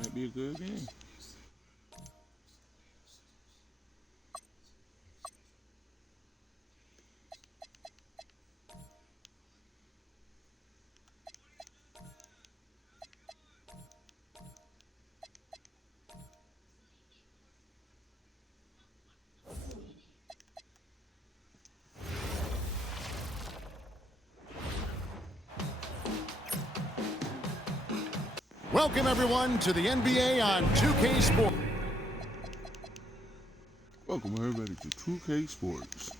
Might be a good game. Welcome, everyone, to the NBA on 2K Sports. Welcome, everybody, to 2K Sports.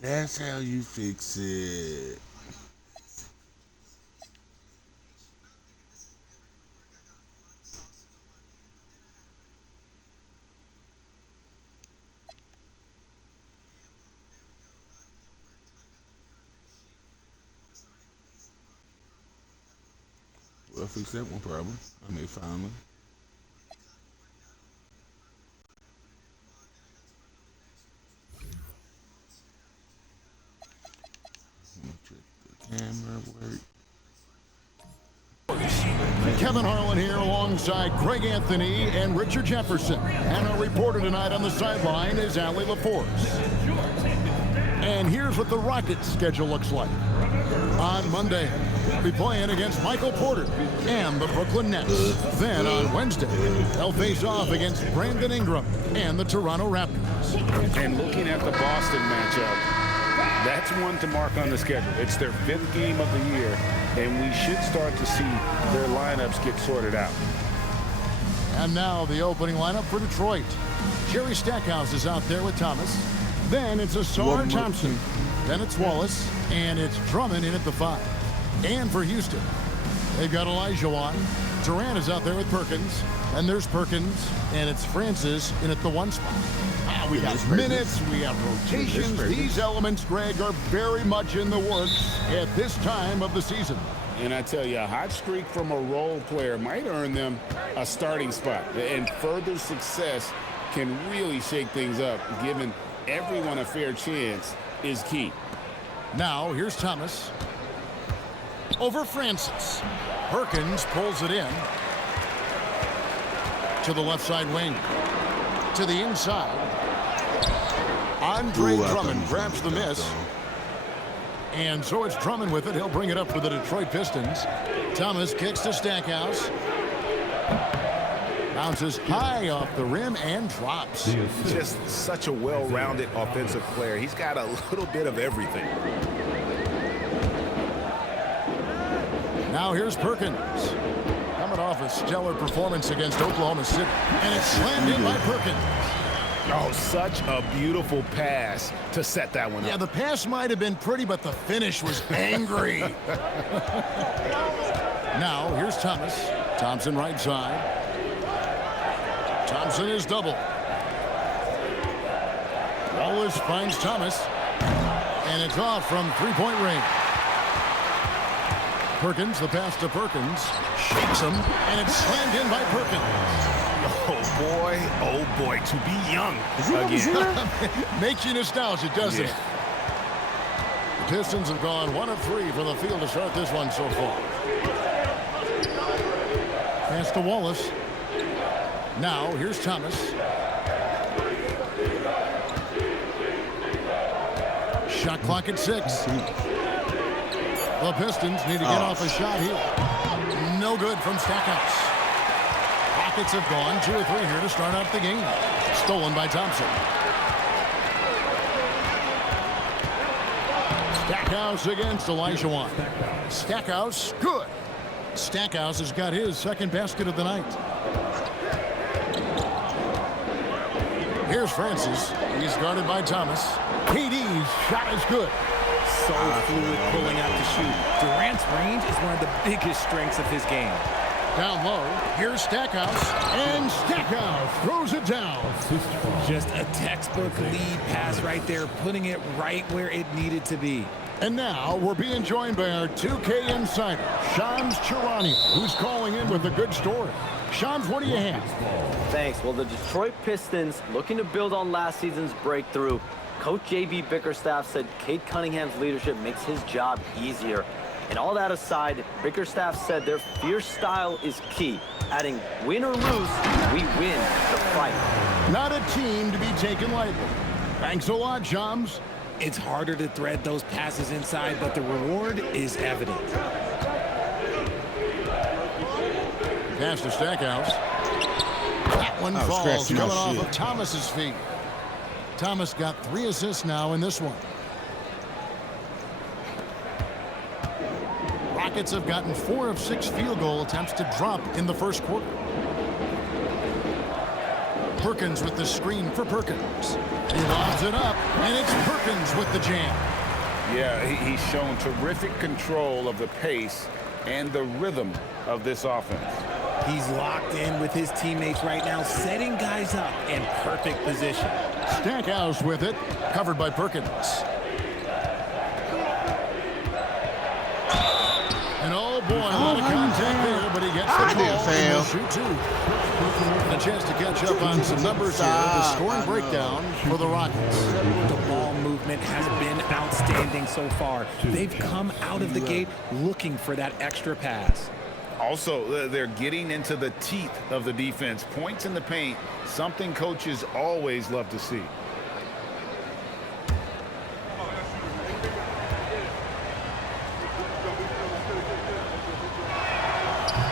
That's how you fix it. Well, fix that one problem. I may finally. Check the camera work. Kevin Harlan here alongside Craig Anthony and Richard Jefferson. And our reporter tonight on the sideline is Allie LaForce. And here's what the Rockets' schedule looks like. On Monday, they'll be playing against Michael Porter and the Brooklyn Nets. Then on Wednesday, they'll face off against Brandon Ingram and the Toronto Raptors. And looking at the Boston matchup, that's one to mark on the schedule. It's their 5th game of the year, and we should start to see their lineups get sorted out. And now the opening lineup for Detroit. Jerry Stackhouse is out there with Thomas. Then it's Asar Thompson. Then it's Wallace. And it's Drummond in at the 5. And for Houston, they've got Elijah Wan. Durant is out there with Perkins. And there's Perkins. And it's Francis in at the 1 spot. We have minutes, we have rotations. These elements, Greg, are very much in the works at this time of the season. And I tell you, a hot streak from a role player might earn them a starting spot. And further success can really shake things up. Giving everyone a fair chance is key. Now, here's Thomas. Over Francis. Perkins pulls it in. To the left side wing. To the inside. Andre Drummond grabs the miss. And so it's Drummond with it. He'll bring it up for the Detroit Pistons. Thomas kicks to Stackhouse. Bounces high off the rim and drops. Just such a well-rounded offensive player. He's got a little bit of everything. Now here's Perkins. Coming off a stellar performance against Oklahoma City. And it's slammed in by Perkins. Oh, such a beautiful pass to set that one up. Yeah, the pass might have been pretty, but the finish was angry. Now, here's Thomas. Thompson right side. Thompson is double. Wallace finds Thomas. And it's off from three-point range. Perkins, the pass to Perkins. Shakes him, and it's slammed in by Perkins. Oh boy, to be young again. Makes you nostalgic, doesn't it? The Pistons have gone 1 of 3 from the field to start this one so far. Pass to Wallace. Now, here's Thomas. Shot clock at 6. The Pistons need to get off a shot here. No good from Stackhouse. Rockets have gone 2 or 3 here to start out the game. Stolen by Thompson. Stackhouse against Elijah Wan. Stackhouse, good. Stackhouse has got his 2nd basket of the night. Here's Francis. He's guarded by Thomas. KD's shot is good. So fluid pulling out to shoot. Durant's range is one of the biggest strengths of his game. Down low, here's Stackhouse, and Stackhouse throws it down. Just a textbook lead pass right there, putting it right where it needed to be. And now we're being joined by our 2K insider, Shams Charania, who's calling in with a good story. Shams, what do you have? Thanks. Well, the Detroit Pistons, looking to build on last season's breakthrough. Coach J.B. Bickerstaff said Cade Cunningham's leadership makes his job easier. And all that aside, Bickerstaff said their fierce style is key, adding win or lose, we win the fight. Not a team to be taken lightly. Thanks a lot, Shams. It's harder to thread those passes inside, but the reward is evident. Pass to Stackhouse. That one falls coming off of Thomas's feet. Thomas got 3 assists now in this one. Rockets have gotten 4 of 6 field goal attempts to drop in the first quarter. Perkins with the screen for Perkins. He lobs it up, and it's Perkins with the jam. Yeah, he's shown terrific control of the pace and the rhythm of this offense. He's locked in with his teammates right now, setting guys up in perfect position. Stackhouse with it, covered by Perkins. And oh boy, a lot of contact there, but he gets the ball and will shoot 2. And a chance to catch up on some numbers here. The scoring breakdown for the Rockets. The ball movement has been outstanding so far. They've come out of the gate looking for that extra pass. Also, they're getting into the teeth of the defense. Points in the paint, something coaches always love to see.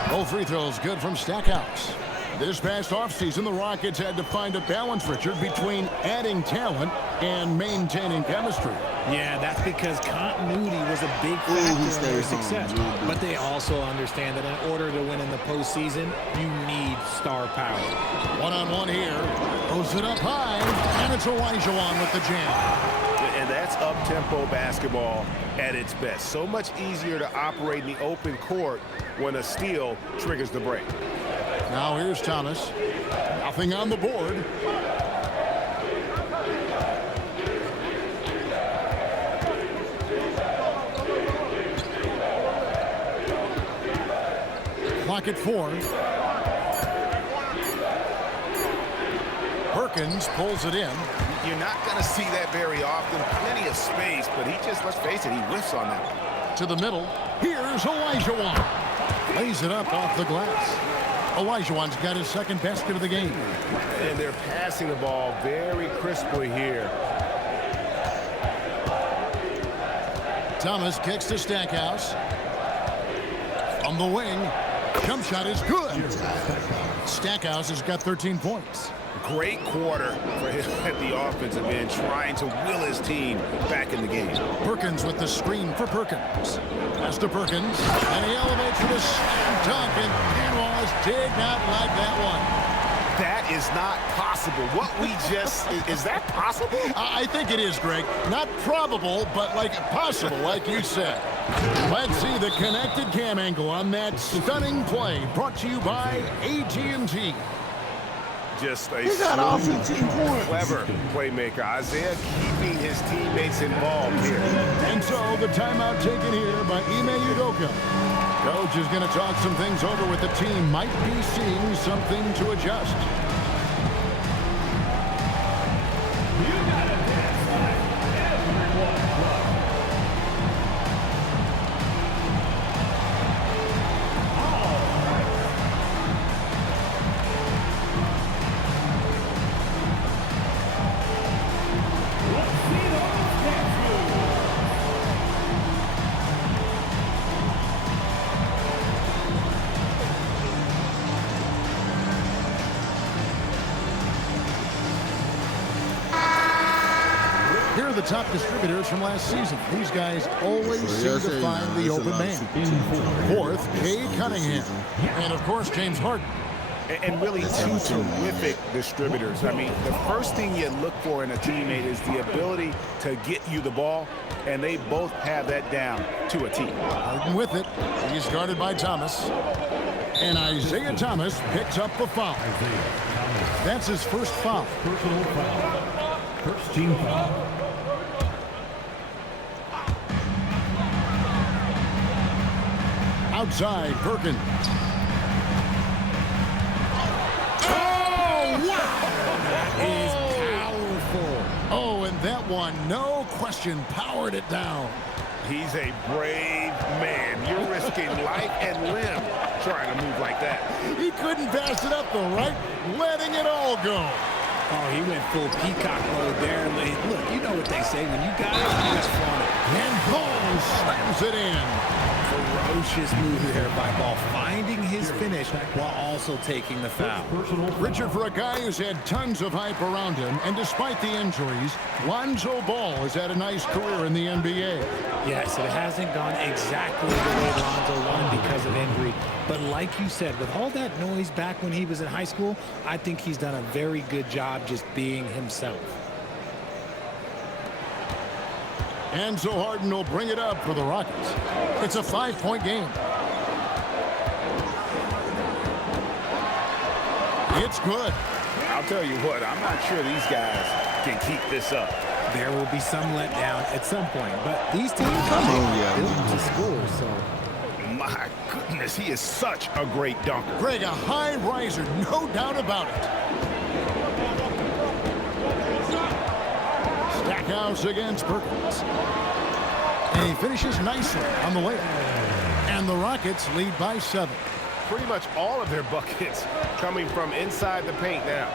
Both free throws good from Stackhouse. This past offseason, the Rockets had to find a balance, Richard, between adding talent and maintaining chemistry. Yeah, that's because continuity was a big factor in their success. But they also understand that in order to win in the postseason, you need star power. One-on-one here. Throws it up high, and it's Olajuwon with the jam. And that's up-tempo basketball at its best. So much easier to operate in the open court when a steal triggers the break. Now here's Thomas. Nothing on the board. Clock at 4. Perkins pulls it in. You're not going to see that very often. Plenty of space, but he just, let's face it, he whiffs on that one. To the middle. Here's Olajuwon. Lays it up off the glass. Olajuwon's got his second basket of the game. And they're passing the ball very crisply here. Thomas kicks to Stackhouse. From the wing. Jump shot is good. Stackhouse has got 13 points. Great quarter for him at the offensive end, trying to will his team back in the game. Perkins with the screen for Perkins. Pass to Perkins, and he elevates for the slam dunk, and Wallace did not like that one. That is not possible. What we just, is that possible? I think it is, Greg. Not probable, but like possible, like you said. Let's see the connected cam angle on that stunning play, brought to you by AT&T. Just a clever playmaker. Isaiah keeping his teammates involved here. And so the timeout taken here by Ime Udoka. Coach is going to talk some things over with the team. Might be seeing something to adjust. Here are the top distributors from last season. These guys always seem to find the open man. Fourth, Cade Cunningham. And, of course, James Harden. And really two terrific distributors. I mean, the first thing you look for in a teammate is the ability to get you the ball, and they both have that down to a T. Harden with it. He's guarded by Thomas. And Isaiah Thomas picks up the foul. That's his first foul. Personal foul. First team foul. Outside, Perkins. Oh, wow! Is powerful. Oh, and that one, no question, powered it down. He's a brave man. You're risking life and limb trying to move like that. He couldn't pass it up, though, right? Letting it all go. Oh, he went full peacock mode there. Look, you know what they say. When you got it, you just flaunt it. And Ball slams it in. Ferocious move there by Ball, finding his finish while also taking the foul. Richard, for a guy who's had tons of hype around him, and despite the injuries, Lonzo Ball has had a nice career in the NBA. Yes, it hasn't gone exactly the way Lonzo wanted because of injury. But like you said, with all that noise back when he was in high school, I think he's done a very good job just being himself. And so Harden will bring it up for the Rockets. It's a 5-point game. It's good. I'll tell you what, I'm not sure these guys can keep this up. There will be some letdown at some point, but these teams are built to score, so. My goodness, he is such a great dunker. Greg, a high riser, no doubt about it. Stackhouse against Perkins. And he finishes nicely on the layup. And the Rockets lead by 7. Pretty much all of their buckets coming from inside the paint now.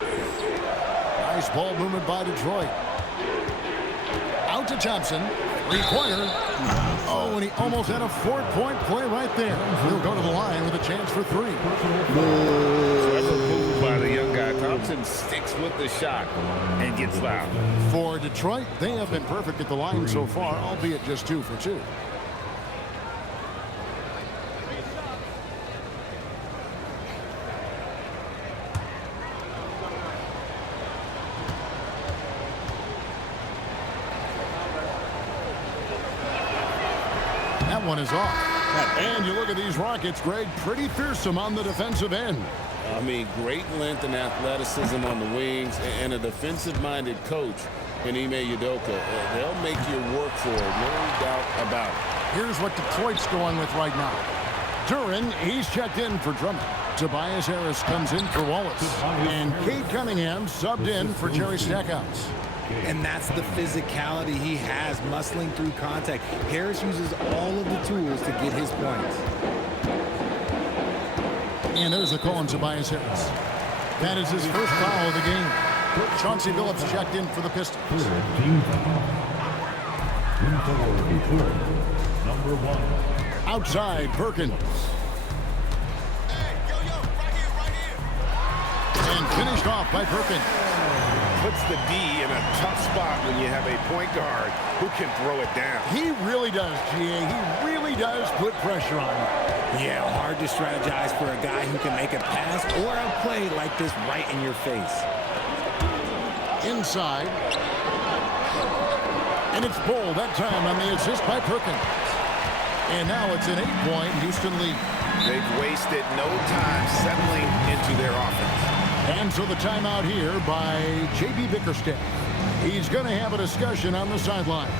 Nice ball movement by Detroit. Out to Thompson. Three-pointer. Oh, and he almost had a 4-point play right there. He'll go to the line with a chance for 3. Clever move by the young guy. Thompson sticks with the shot and gets fouled. For Detroit, they have been perfect at the line so far, albeit just 2 for 2. That one is off. And you look at these Rockets, Greg, pretty fearsome on the defensive end. I mean, great length and athleticism on the wings and a defensive-minded coach in Ime Udoka. They'll make you work for it, no doubt about it. Here's what Detroit's going with right now. Duran, he's checked in for Drummond. Tobias Harris comes in for Wallace. And Cade Cunningham subbed in for Jerry Stackhouse. And that's the physicality he has, muscling through contact. Harris uses all of the tools to get his points. And there's a call on Tobias Harris. That is his first foul of the game. Chauncey Billups checked in for the Pistons. Number 1. Outside, Perkins. And finished off by Perkins. Puts the D in a tough spot when you have a point guard who can throw it down. He really does, GA. He really does put pressure on him. Yeah, hard to strategize for a guy who can make a pass or a play like this right in your face. Inside. And it's Bull that time on the assist by Perkins. And now it's an 8-point Houston lead. They've wasted no time settling into their offense. And so the timeout here by J.B. Bickerstaff. He's going to have a discussion on the sideline.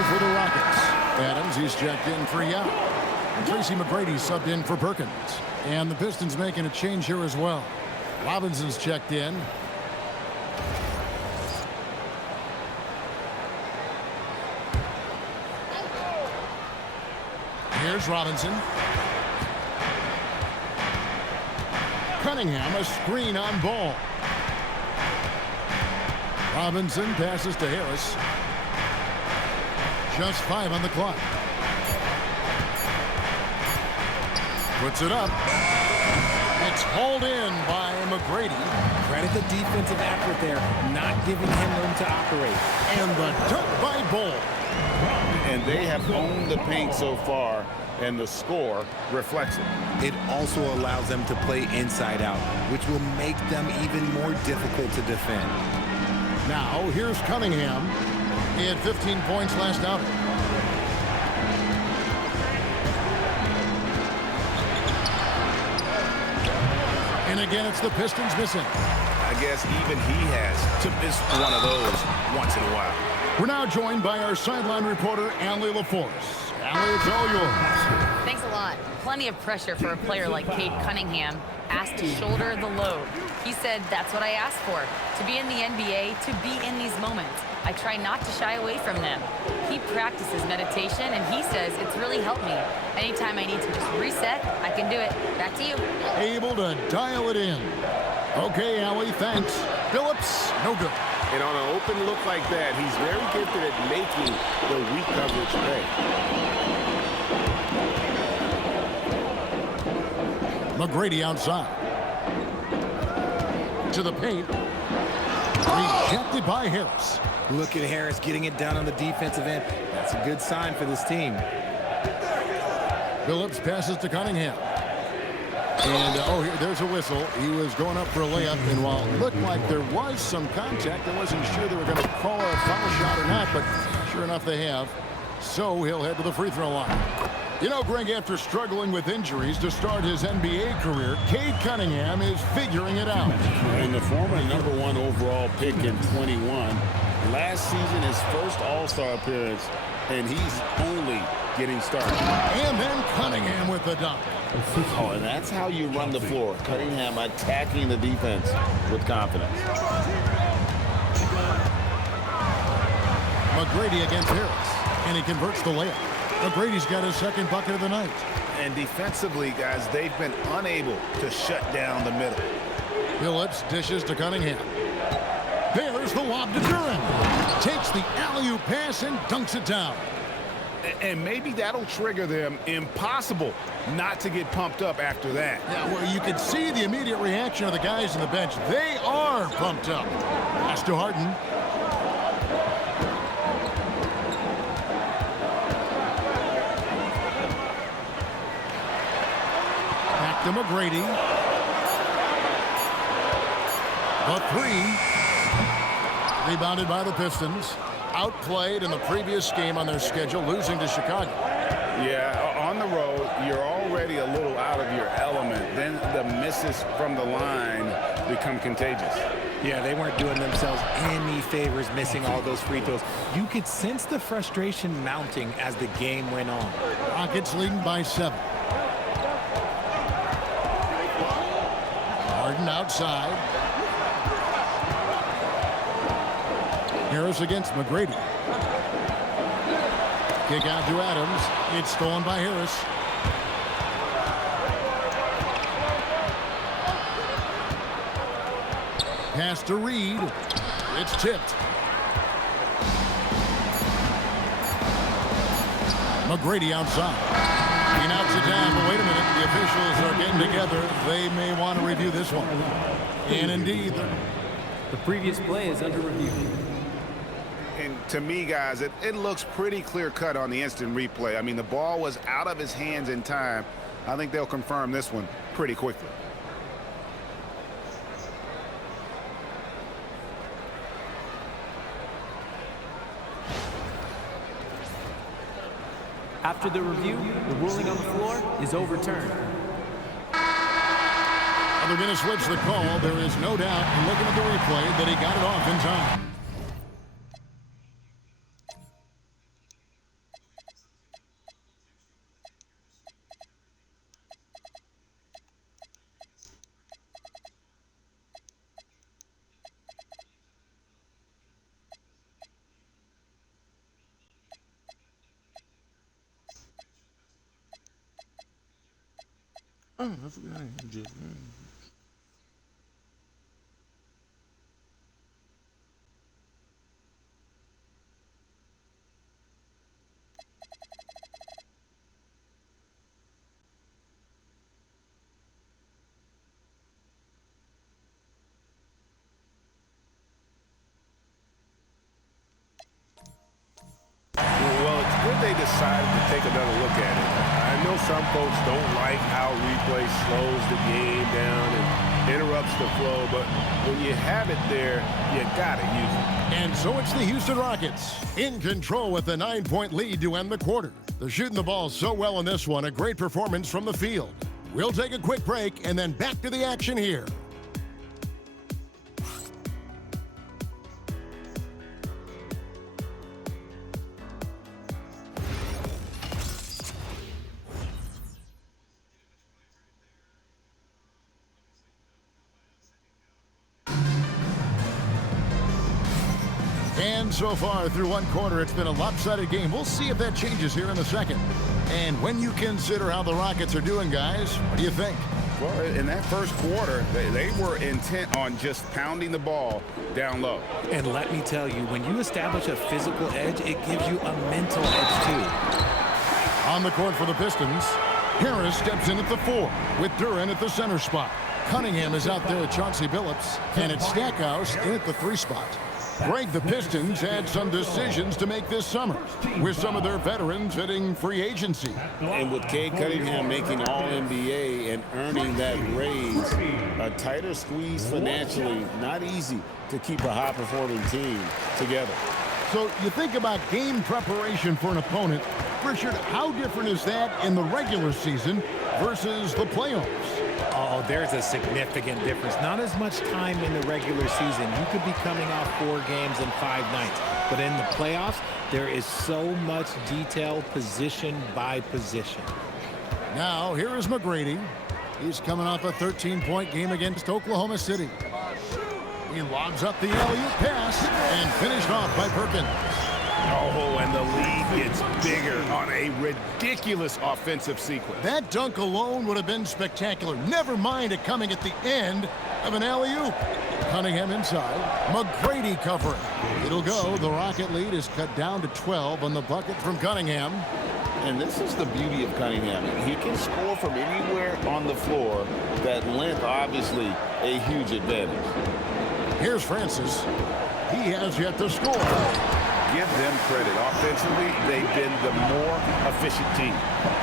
For the Rockets, Adams, he's checked in for Young. Tracy McGrady subbed in for Perkins. And the Pistons making a change here as well. Robinson's checked in. Here's Robinson. Cunningham, a screen on Ball. Robinson passes to Harris. Just 5 on the clock. Puts it up. It's hauled in by McGrady. Credit the defensive effort there, not giving him room to operate. And the dunk by Bull. And they have owned the paint so far, and the score reflects it. It also allows them to play inside out, which will make them even more difficult to defend. Now, here's Cunningham. He had 15 points last outing. And again, it's the Pistons missing. I guess even he has to miss one of those once in a while. We're now joined by our sideline reporter, Allie LaForce. Allie, it's all yours. Thanks a lot. Plenty of pressure for a player like Cade Cunningham, asked to shoulder the load. He said, that's what I asked for, to be in the NBA, to be in these moments. I try not to shy away from them. He practices meditation, and he says it's really helped me. Anytime I need to just reset, I can do it. Back to you. Able to dial it in. Okay, Allie, thanks. Phillips, no good. And on an open look like that, he's very gifted at making the weak coverage pay. McGrady outside. To the paint. Rejected by Harris. Look at Harris getting it down on the defensive end. That's a good sign for this team. Phillips passes to Cunningham. And, there's a whistle. He was going up for a layup, and while it looked like there was some contact, I wasn't sure they were going to call a foul shot or not, but sure enough they have. So he'll head to the free throw line. You know, Greg, after struggling with injuries to start his NBA career, Cade Cunningham is figuring it out. And the former #1 overall pick in 21, last season his first All-Star appearance, and he's only getting started. And then Cunningham with the dunk. Oh, and that's how you run the floor. Cunningham attacking the defense with confidence. McGrady against Harris, and he converts the layup. McGrady's got his second bucket of the night. And defensively, guys, they've been unable to shut down the middle. Phillips dishes to Cunningham. There's the lob to Duran. Takes the alley-oop pass and dunks it down. And maybe that'll trigger them. Impossible not to get pumped up after that. Yeah, well, you can see the immediate reaction of the guys on the bench. They are pumped up. Pass to Harden. Back to McGrady. The three. Rebounded by the Pistons. Outplayed in the previous game on their schedule, losing to Chicago. Yeah, on the road, you're already a little out of your element. Then the misses from the line become contagious. Yeah, they weren't doing themselves any favors missing all those free throws. You could sense the frustration mounting as the game went on. Rockets leading by 7. Harden outside. Harris against McGrady. Kick out to Adams. It's stolen by Harris. Pass to Reed. It's tipped. McGrady outside. He knocks it down, but wait a minute. The officials are getting together. They may want to review this one. And indeed, the previous play is under review. And to me, guys, it looks pretty clear-cut on the instant replay. I mean, the ball was out of his hands in time. I think they'll confirm this one pretty quickly. After the review, the ruling on the floor is overturned. They're going to switch the call. There is no doubt, looking at the replay, that he got it off in time. Oh, I forgot. decided to take another look at it. I know some folks don't like how replay slows the game down and interrupts the flow, but when you have it there, you gotta use it. And so it's the Houston Rockets in control with a 9-point lead to end the quarter. They're shooting the ball so well in this one, a great performance from the field. We'll take a quick break and then back to the action here. And so far through one quarter, it's been a lopsided game. We'll see if that changes here in the second. And when you consider how the Rockets are doing, guys, what do you think? Well, in that first quarter, they were intent on just pounding the ball down low. And let me tell you, when you establish a physical edge, it gives you a mental edge, too. On the court for the Pistons, Harris steps in at the 4 with Duran at the center spot. Cunningham is out there with Chauncey Billups, and it's Stackhouse in at the 3 spot. Greg, the Pistons had some decisions to make this summer, with some of their veterans hitting free agency. And with Cade Cunningham making All-NBA and earning that raise, a tighter squeeze financially, not easy to keep a high-performing team together. So you think about game preparation for an opponent. Richard, how different is that in the regular season versus the playoffs? Oh, there's a significant difference. Not as much time in the regular season. You could be coming off 4 games in 5 nights. But in the playoffs, there is so much detail position by position. Now, here is McGrady. He's coming off a 13-point game against Oklahoma City. He lobs up the alley-oop pass and finished off by Perkins. Oh, and the lead gets bigger on a ridiculous offensive sequence. That dunk alone would have been spectacular. Never mind it coming at the end of an alley-oop. Cunningham inside. McGrady covering. It'll go. The Rocket lead is cut down to 12 on the bucket from Cunningham. And this is the beauty of Cunningham. He can score from anywhere on the floor. That length, obviously, a huge advantage. Here's Francis. He has yet to score. Give them credit. Offensively, they've been the more efficient team.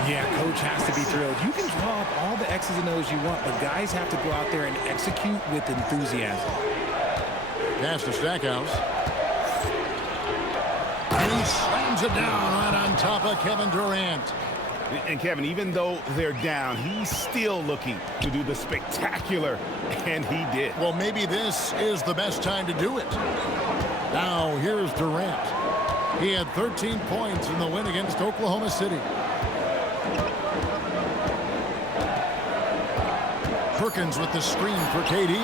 Yeah, coach has to be thrilled. You can draw up all the X's and O's you want, but guys have to go out there and execute with enthusiasm. Pass to Stackhouse. And he slams it down right on top of Kevin Durant. And Kevin, even though they're down, he's still looking to do the spectacular, and he did. Well, maybe this is the best time to do it. Now, here's Durant. He had 13 points in the win against Oklahoma City. Perkins with the screen for KD.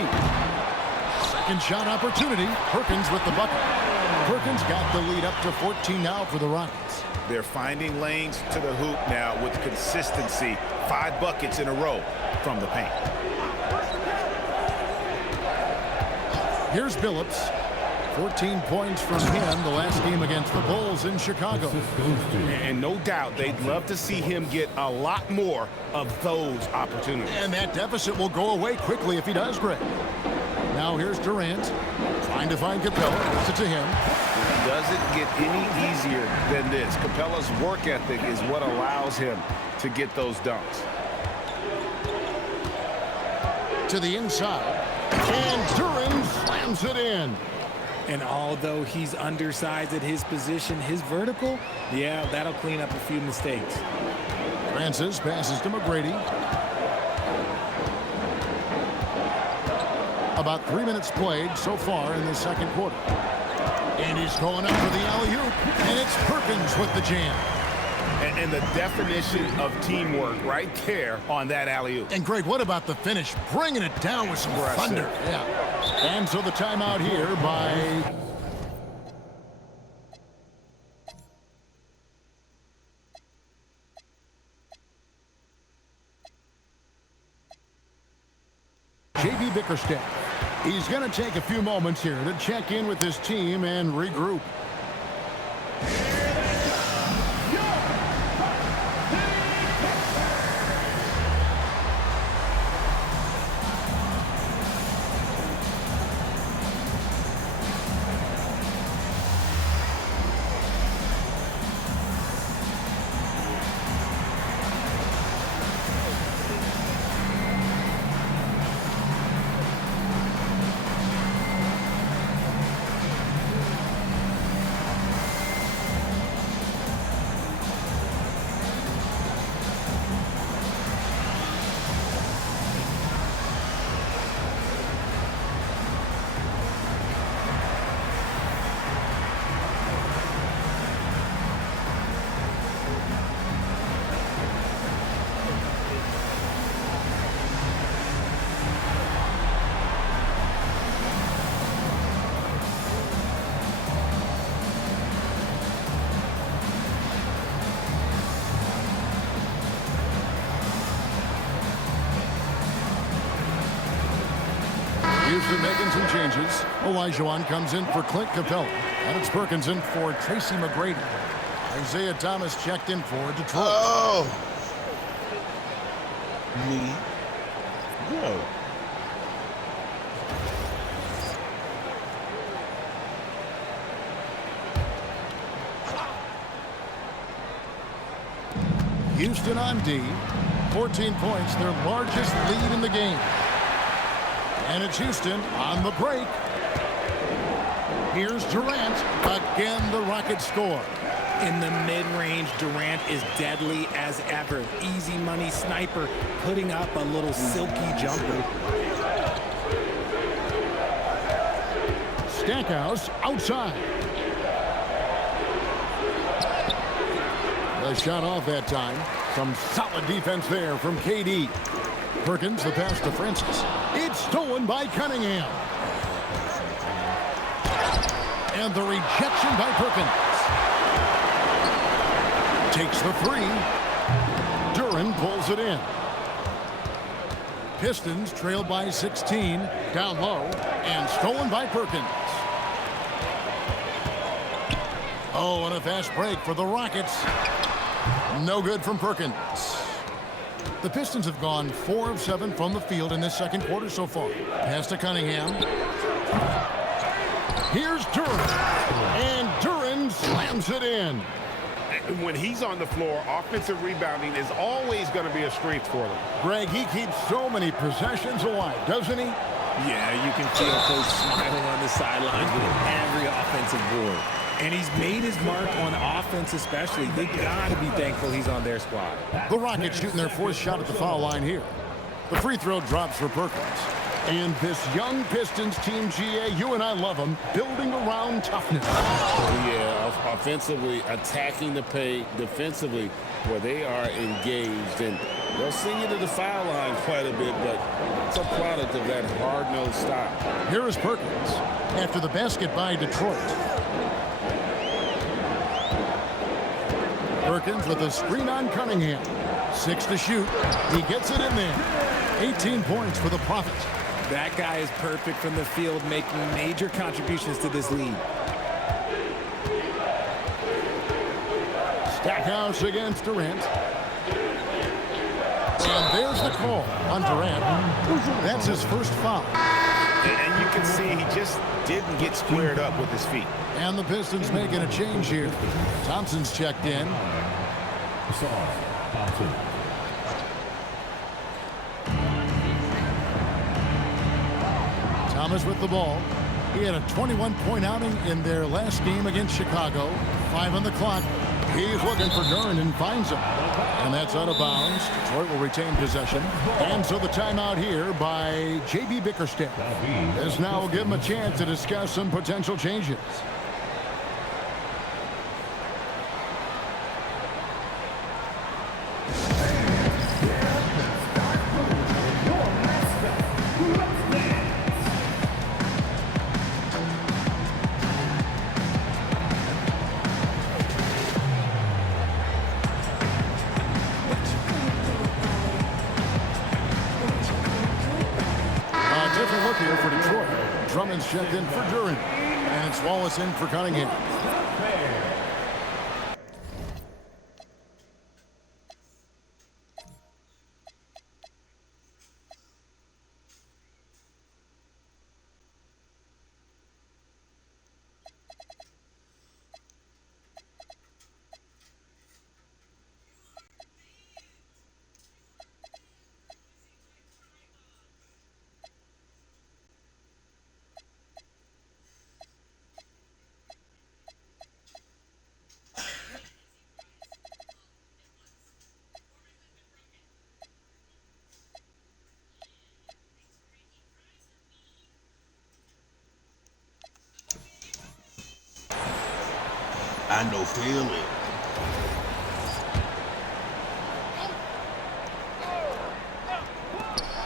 Second shot opportunity. Perkins with the bucket. Perkins got the lead up to 14 now for the Rockets. They're finding lanes to the hoop now with consistency. 5 buckets in a row from the paint. Here's Billups. 14 points from him the last game against the Bulls in Chicago. And no doubt they'd love to see him get a lot more of those opportunities. And that deficit will go away quickly if he does, Greg. Now here's Durant trying to find Capella. Pass it to him. It doesn't get any easier than this. Capella's work ethic is what allows him to get those dunks. To the inside. And Duran slams it in. And although he's undersized at his position, his vertical, yeah, that'll clean up a few mistakes. Francis passes to McGrady. About 3 minutes played so far in the second quarter. And he's going up for the alley-oop, and it's Perkins with the jam. And the definition of teamwork right there on that alley-oop. And Greg, what about the finish? Bringing it down with some thunder. Yeah. And so the timeout here by J.B. Bickerstaff. He's going to take a few moments here to check in with his team and regroup. Houston making some changes. Olajuwon comes in for Clint Capella. And it's Perkins in for Tracy McGrady. Isaiah Thomas checked in for Detroit. Oh. Me. Yo. Houston on D. 14 points, their largest lead in the game. And it's Houston on the break. Here's Durant. Again, the Rockets score. In the mid-range, Durant is deadly as ever. Easy money sniper, putting up a little silky jumper. Stackhouse outside. The shot off that time. Some solid defense there from KD. Perkins, the pass to Francis. It's stolen by Cunningham. And the rejection by Perkins. Takes the three. Duran pulls it in. Pistons trail by 16. Down low. And stolen by Perkins. Oh, and a fast break for the Rockets. No good from Perkins. The Pistons have gone 4 of 7 from the field in this second quarter so far. Pass to Cunningham. Here's Duran. And Duran slams it in. When he's on the floor, offensive rebounding is always going to be a strength for them. Greg, he keeps so many possessions alive, doesn't he? Yeah, you can feel Coach smiling on the sidelines with every offensive board. And he's made his mark on offense especially. They got to be thankful he's on their squad. The Rockets shooting their 4th shot at the foul line here. The free throw drops for Perkins. And this young Pistons team, GA, you and I love them, building around toughness. Yeah, offensively, attacking the paint, defensively, where they are engaged. And they'll send you to the foul line quite a bit, but it's a product of that hard-nosed style. Here is Perkins after the basket by Detroit. Perkins with a screen on Cunningham. 6 to shoot. He gets it in there. 18 points for the Prophet. That guy is perfect from the field, making major contributions to this lead. Stackhouse against Durant. And there's the call on Durant. That's his first foul. And you can see he just didn't get squared up with his feet. And the Pistons making a change here. Thompson's checked in. Thomas with the ball. He had a 21-point outing in their last game against Chicago. 5 on the clock. He's looking for Duran and finds him. And that's out of bounds. Detroit will retain possession. And so the timeout here by J.B. Bickerstaff. This now will give him a chance to discuss some potential changes. Here for Detroit. Drummond's checked in for Duran. And it's Wallace in for Cunningham. I know feel it.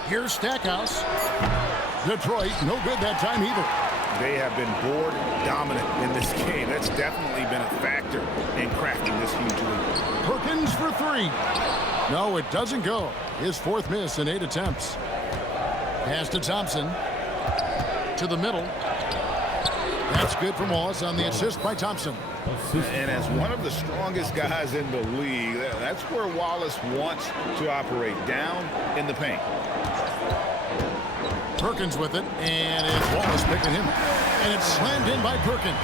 Here's Stackhouse. Detroit, no good that time either. They have been board dominant in this game. That's definitely been a factor in crafting this huge lead. Perkins for 3. No, it doesn't go. His 4th miss in 8 attempts. Pass to Thompson. to the middle. That's good from Wallace on the assist by Thompson. And as one of the strongest guys in the league, that's where Wallace wants to operate, down in the paint. Perkins with it, and it's Wallace picking him. And it's slammed in by Perkins.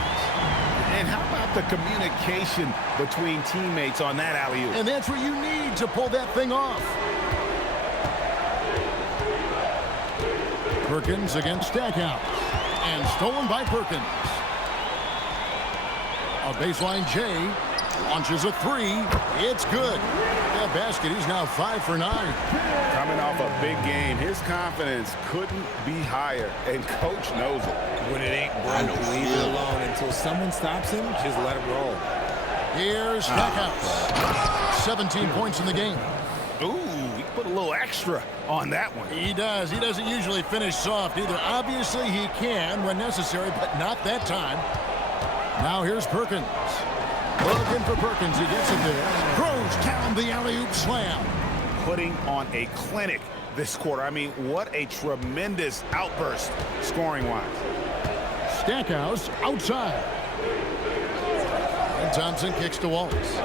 And how about the communication between teammates on that alley-oop? And that's what you need to pull that thing off. Perkins against Stackhouse. And stolen by Perkins. A baseline J launches a three. It's good. That basket, he's now 5 for 9. Coming off a big game, his confidence couldn't be higher, and coach knows it. When it ain't broke, leave it alone. Until someone stops him, just let it roll. Here's Stackhouse. 17 points in the game. Ooh, he put a little extra on that one. He does. He doesn't usually finish soft either. Obviously, he can when necessary, but not that time. Now here's Perkins. Looking for Perkins. He gets it there. Throws down the alley-oop slam. Putting on a clinic this quarter. I mean, what a tremendous outburst scoring-wise. Stackhouse outside. And Thompson kicks to Wallace.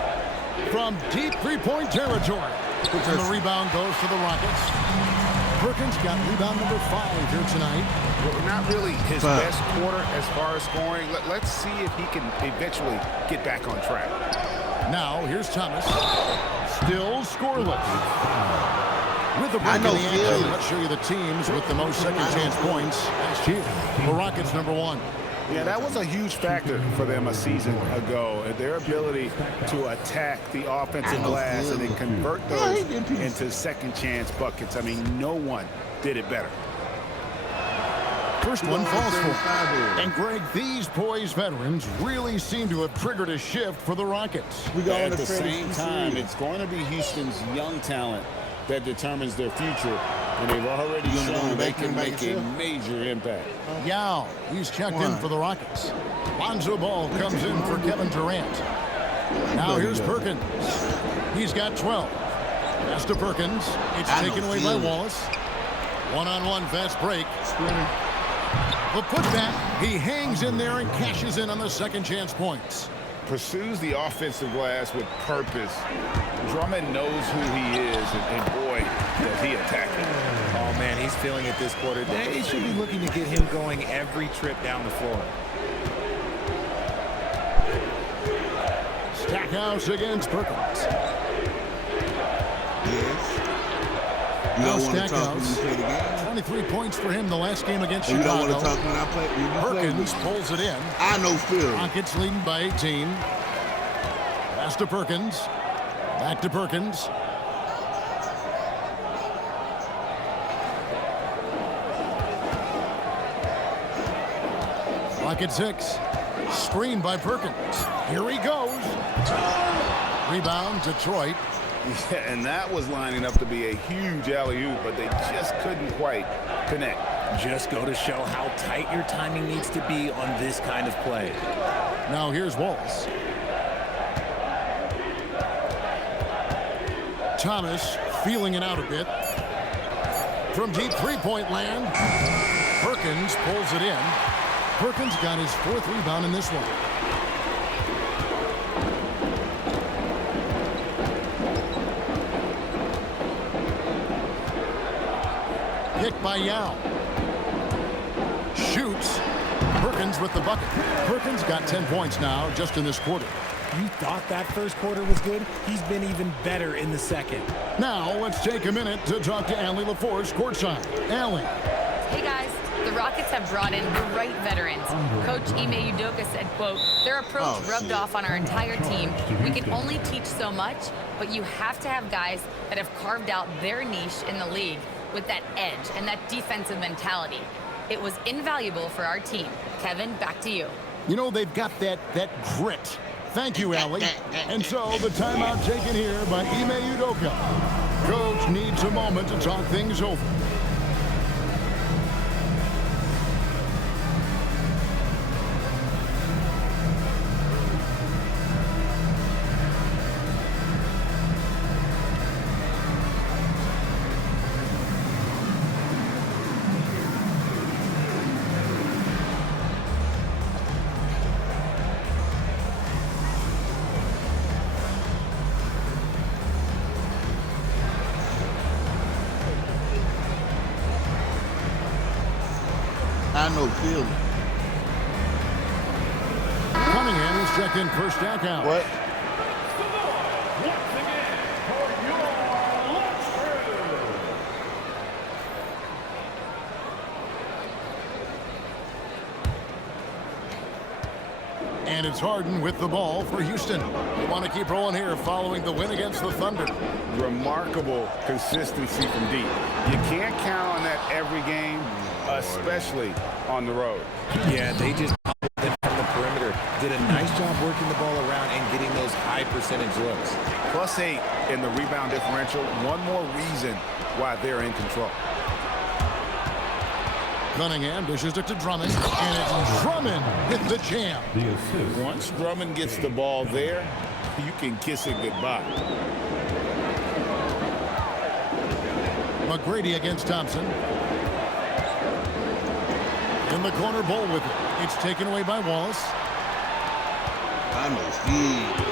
From deep three-point territory. And the rebound goes to the Rockets. Perkins got rebound number 5 here tonight. Well, not really his best quarter as far as scoring. Let's see if he can eventually get back on track. Now, here's Thomas. Still scoreless. With the break in the action, let's show you the teams with the most second-chance points last year. The Rockets, number 1. Yeah, that was a huge factor for them a season ago. Their ability to attack the offensive glass and then convert those into second-chance buckets. I mean, no one did it better. First one falls for. And, Greg, these poised veterans really seem to have triggered a shift for the Rockets. At the same time, it's going to be Houston's young talent that determines their future, and they've already shown they can make a major impact. Yao, he's checked in for the Rockets. Lonzo Ball comes in for Kevin Durant. Now here's Perkins. He's got 12. Pass to Perkins. It's taken away by Wallace. One-on-one fast break. The putback. He hangs in there and cashes in on the second chance points. Pursues the offensive glass with purpose. Drummond knows who he is, and boy, does he attack him. Oh, man, he's feeling it this quarter. They should be looking to get him going every trip down the floor. Stackhouse against Perkins. Yes. You Now don't want to talk when Stackhouse, you play the game. 23 points for him the last game against You Chicago. don't want to talk when I play. When you play Perkins with me. pulls it in. I know Phil. Rockets leading by 18. Pass to Perkins. Back to Perkins. Rocket 6. Screen by Perkins. Here he goes. Rebound, Detroit. Yeah, and that was lining up to be a huge alley-oop, but they just couldn't quite connect. Just go to show how tight your timing needs to be on this kind of play. Now here's Wallace. Thomas feeling it out a bit. From deep three-point land, Perkins pulls it in. Perkins got his 4th rebound in this one. Picked by Yao. Shoots. Perkins with the bucket. Perkins got 10 points now just in this quarter. You thought that first quarter was good? He's been even better in the second. Now let's take a minute to talk to Allie LaForce courtside. Allie. Hey guys, the Rockets have brought in the right veterans. Coach Ime Udoka said, quote, their approach rubbed off on our entire team. We can only teach so much, but you have to have guys that have carved out their niche in the league with that edge and that defensive mentality. It was invaluable for our team. Kevin, back to you. You know, they've got that grit. Thank you, Allie. And so the timeout taken here by Ime Udoka. Coach needs a moment to talk things over. no feeling. Cunningham is checked in for Stackhouse. What? And it's Harden with the ball for Houston. We want to keep rolling here following the win against the Thunder. Remarkable consistency from deep. You can't count on that every game, especially on the road. Yeah, they just pummeled them from the perimeter. Did a nice job working the ball around and getting those high percentage looks. +8 in the rebound differential. One more reason why they're in control. Cunningham dishes it to Drummond, and it's Drummond with the jam. The assist. Once Drummond gets the ball there, you can kiss it goodbye. McGrady against Thompson. In the corner, Bull with it. It's taken away by Wallace. I know feed.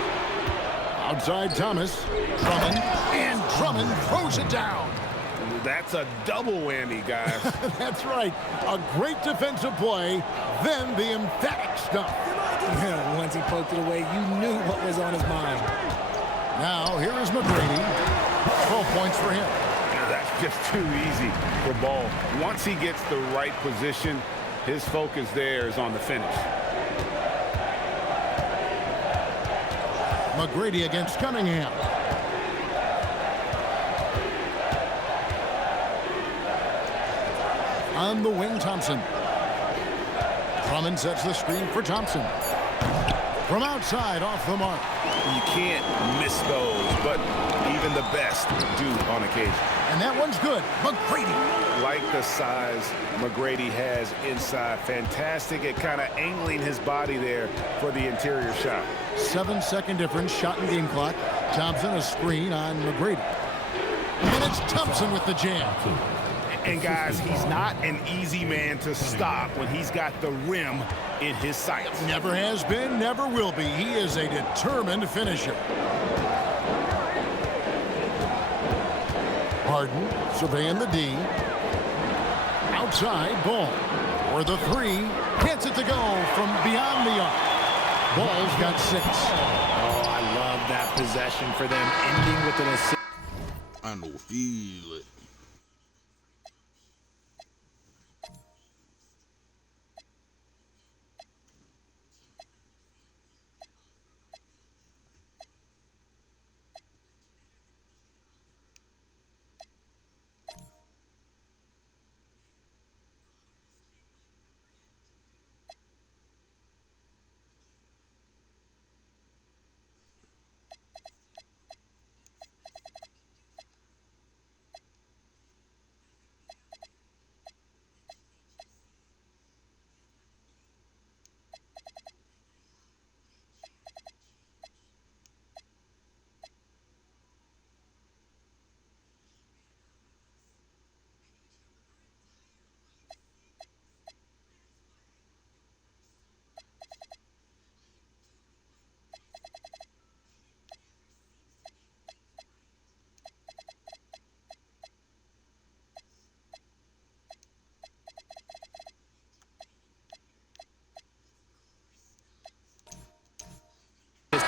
Outside Thomas. Drummond. And Drummond throws it down. That's a double whammy, guys. That's right. A great defensive play, then the emphatic stuff. Yeah, once he poked it away, you knew what was on his mind. Now, here is McGrady. 12 points for him. That's just too easy for Ball. Once he gets the right position, his focus there is on the finish. McGrady against Cunningham. On the wing, Thompson. Drummond sets the screen for Thompson. From outside, off the mark. You can't miss those, but even the best do on occasion. And that one's good. McGrady. Like the size McGrady has inside. Fantastic at kind of angling his body there for the interior shot. 7-second difference, shot and game clock. Thompson, a screen on McGrady. And it's Thompson with the jam. And guys, he's not an easy man to stop when he's got the rim in his sights. Never has been, never will be. He is a determined finisher. Harden surveying the D. Outside, Ball. For the three. Gets it to go from beyond the arc. Ball's got 6. Oh, I love that possession for them, ending with an assist. I know feel it.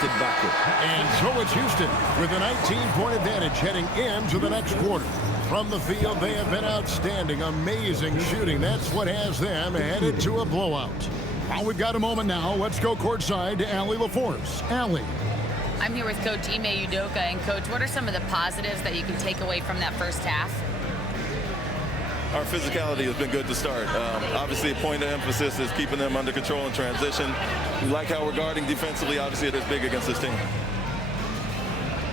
Bucket. And so it's Houston with a 19-point advantage heading into the next quarter. From the field, they have been outstanding, amazing shooting. That's what has them headed to a blowout. Well, we've got a moment now. Let's go courtside to Allie LaForce. Allie. I'm here with Coach Ime Udoka. And, Coach, what are some of the positives that you can take away from that first half? Our physicality has been good to start. Obviously, a point of emphasis is keeping them under control in transition. We like how we're guarding defensively. Obviously, it is big against this team.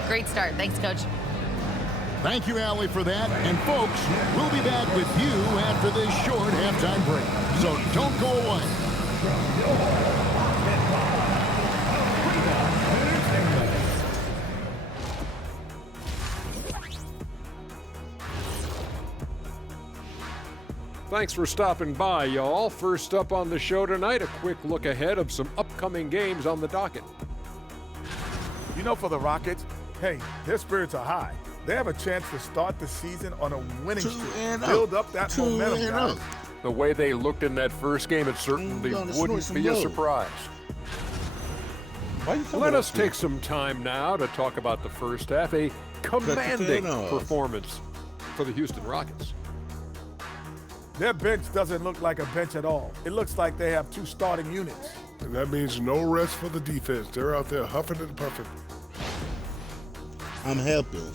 Great start. Thanks, Coach. Thank you, Allie, for that. And, folks, we'll be back with you after this short halftime break. So don't go away. Thanks for stopping by, y'all. First up on the show tonight, a quick look ahead of some upcoming games on the docket. You know, for the Rockets, hey, their spirits are high. They have a chance to start the season on a winning streak. Build up that momentum, guys. The way they looked in that first game, it certainly wouldn't be a surprise. Let us take some time now to talk about the first half. A commanding performance for the Houston Rockets. Their bench doesn't look like a bench at all. It looks like they have 2 starting units. And that means no rest for the defense. They're out there huffing and puffing. I'm helping.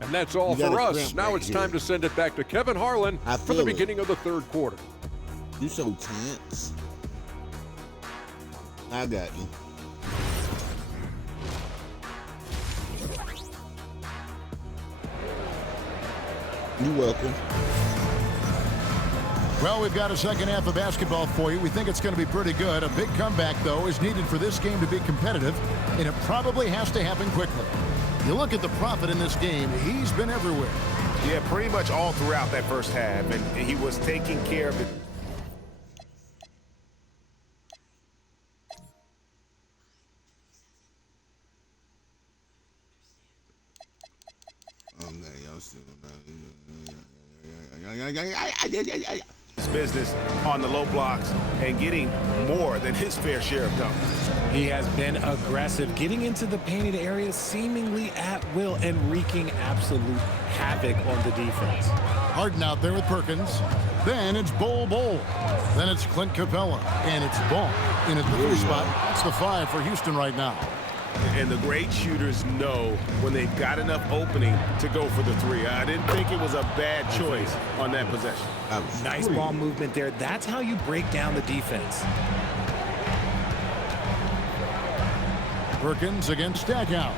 And that's all for us. Now it's time to send it back to Kevin Harlan for the beginning of the third quarter. You so tense. I got you. You're welcome. Well, we've got a second half of basketball for you. We think it's going to be pretty good. A big comeback, though, is needed for this game to be competitive, and it probably has to happen quickly. You look at the Prophet in this game, he's been everywhere. Yeah, pretty much all throughout that first half, and he was taking care of it. His business on the low blocks and getting more than his fair share of dunks. He has been aggressive, getting into the painted area seemingly at will and wreaking absolute havoc on the defense. Harden out there with Perkins. Then it's Bol. Then it's Clint Capella. And it's Ball in at the 3 spot. That's the 5 for Houston right now. And the great shooters know when they've got enough opening to go for the 3. I didn't think it was a bad choice on that possession. Nice ball movement there. That's how you break down the defense. Perkins against Stackhouse.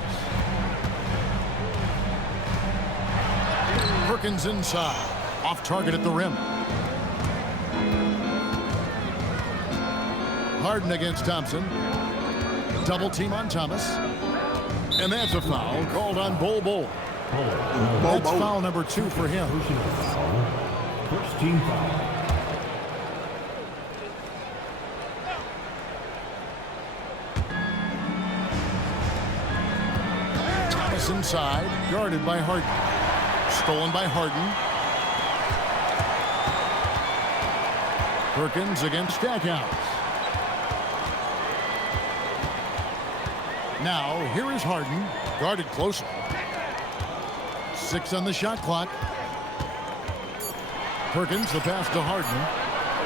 Perkins inside. Off target at the rim. Harden against Thompson. Double team on Thomas. And that's a foul called on Bol. That's foul number 2 for him. First team foul. Thomas inside, guarded by Harden. Stolen by Harden. Perkins against Stackhouse. Now, here is Harden, guarded closely. 6 on the shot clock. Perkins, the pass to Harden.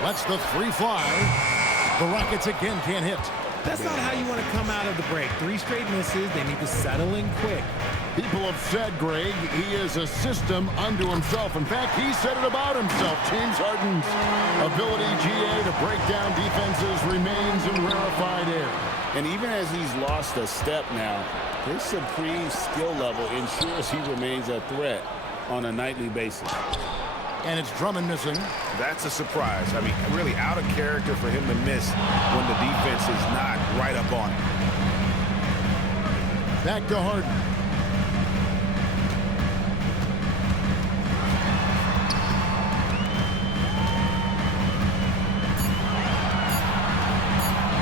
Lets the 3 fly. The Rockets again can't hit. That's not how you want to come out of the break. 3 straight misses. They need to settle in quick. People have said, Greg, he is a system unto himself. In fact, he said it about himself. James Harden's ability, GA, to break down defenses remains in rarefied air. And even as he's lost a step now, his supreme skill level ensures he remains a threat on a nightly basis. And it's Drummond missing. That's a surprise. I mean, really out of character for him to miss when the defense is not right up on him. Back to Harden.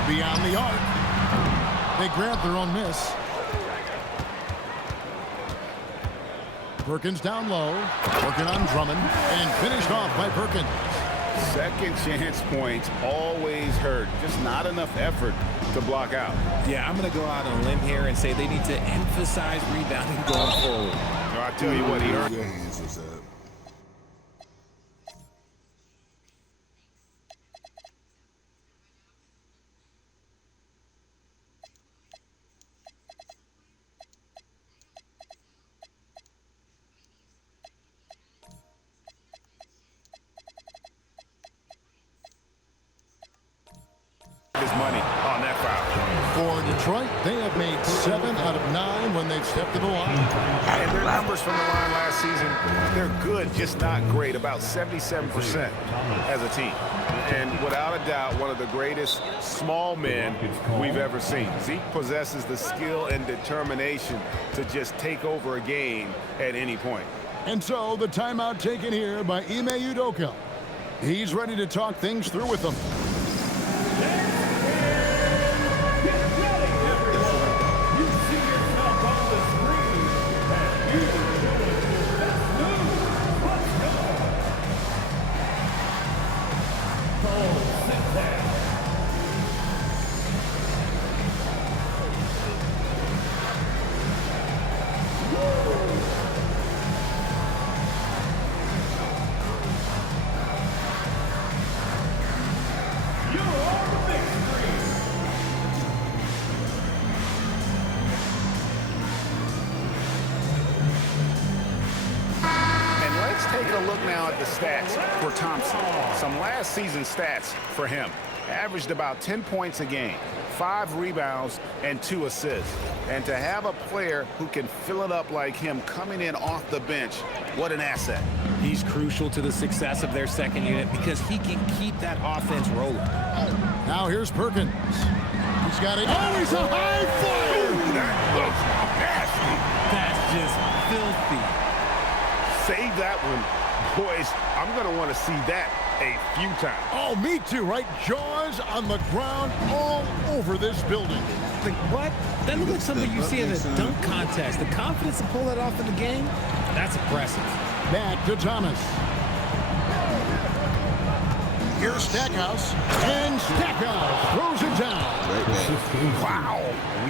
Beyond the arc. They grab their own miss. Perkins down low, working on Drummond, and finished off by Perkins. Second chance points always hurt. Just not enough effort to block out. Yeah, I'm going to go out on a limb here and say they need to emphasize rebounding going forward. I tell you what, he earned. His money on that foul. For Detroit, they have made 7 out of 9 when they've stepped to the line. And their numbers from the line last season, they're good, just not great, about 77% as a team. And without a doubt, one of the greatest small men we've ever seen. Zeke possesses the skill and determination to just take over a game at any point. And so the timeout taken here by Ime Udoka. He's ready to talk things through with them. taking a look now at the stats for Thompson. Some last season stats for him. Averaged about 10 points a game, 5 rebounds, and 2 assists. And to have a player who can fill it up like him coming in off the bench, what an asset. He's crucial to the success of their second unit because he can keep that offense rolling. Now here's Perkins. He's got it. Oh, he's a high flyer! That was nasty. That's just filthy. Save that one. Boys, I'm going to want to see that a few times. Oh, me too, right? Jaws on the ground all over this building. Like, what? That looks like something you see in a dunk contest. The confidence to pull that off in the game, that's impressive. Back to Thomas. Here's Stackhouse, and Stackhouse throws it down. Wow.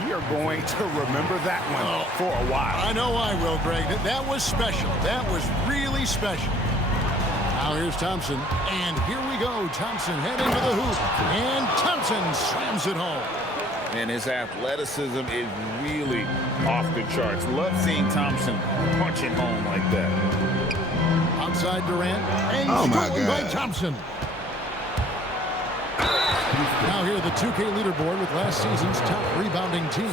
We are going to remember that one for a while. I know I will, Greg. That was special. That was really special. Now here's Thompson, and here we go. Thompson heading to the hoop, and Thompson slams it home. And his athleticism is really off the charts. Love seeing Thompson punch it home like that. Outside Durant, and stolen by Thompson. Now here, the 2K leaderboard with last season's top rebounding team.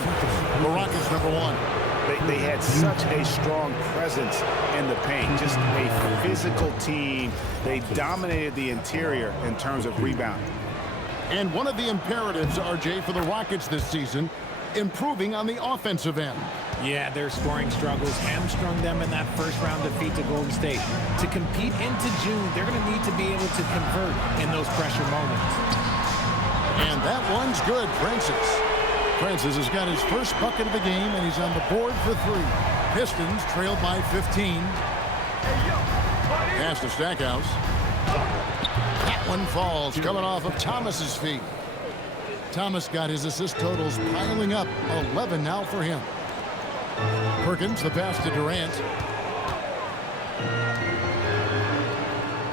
The Rockets, #1. They had such a strong presence in the paint, just a physical team. They dominated the interior in terms of rebounding. And one of the imperatives, RJ, for the Rockets this season, improving on the offensive end. Yeah, their scoring struggles hamstrung them in that first-round defeat to Golden State. To compete into June, they're going to need to be able to convert in those pressure moments. And that one's good, Francis. Francis has got his first bucket of the game, and he's on the board for 3. Pistons trailed by 15. Pass to Stackhouse. That one falls, coming off of Thomas's feet. Thomas got his assist totals piling up, 11 now for him. Perkins, the pass to Durant.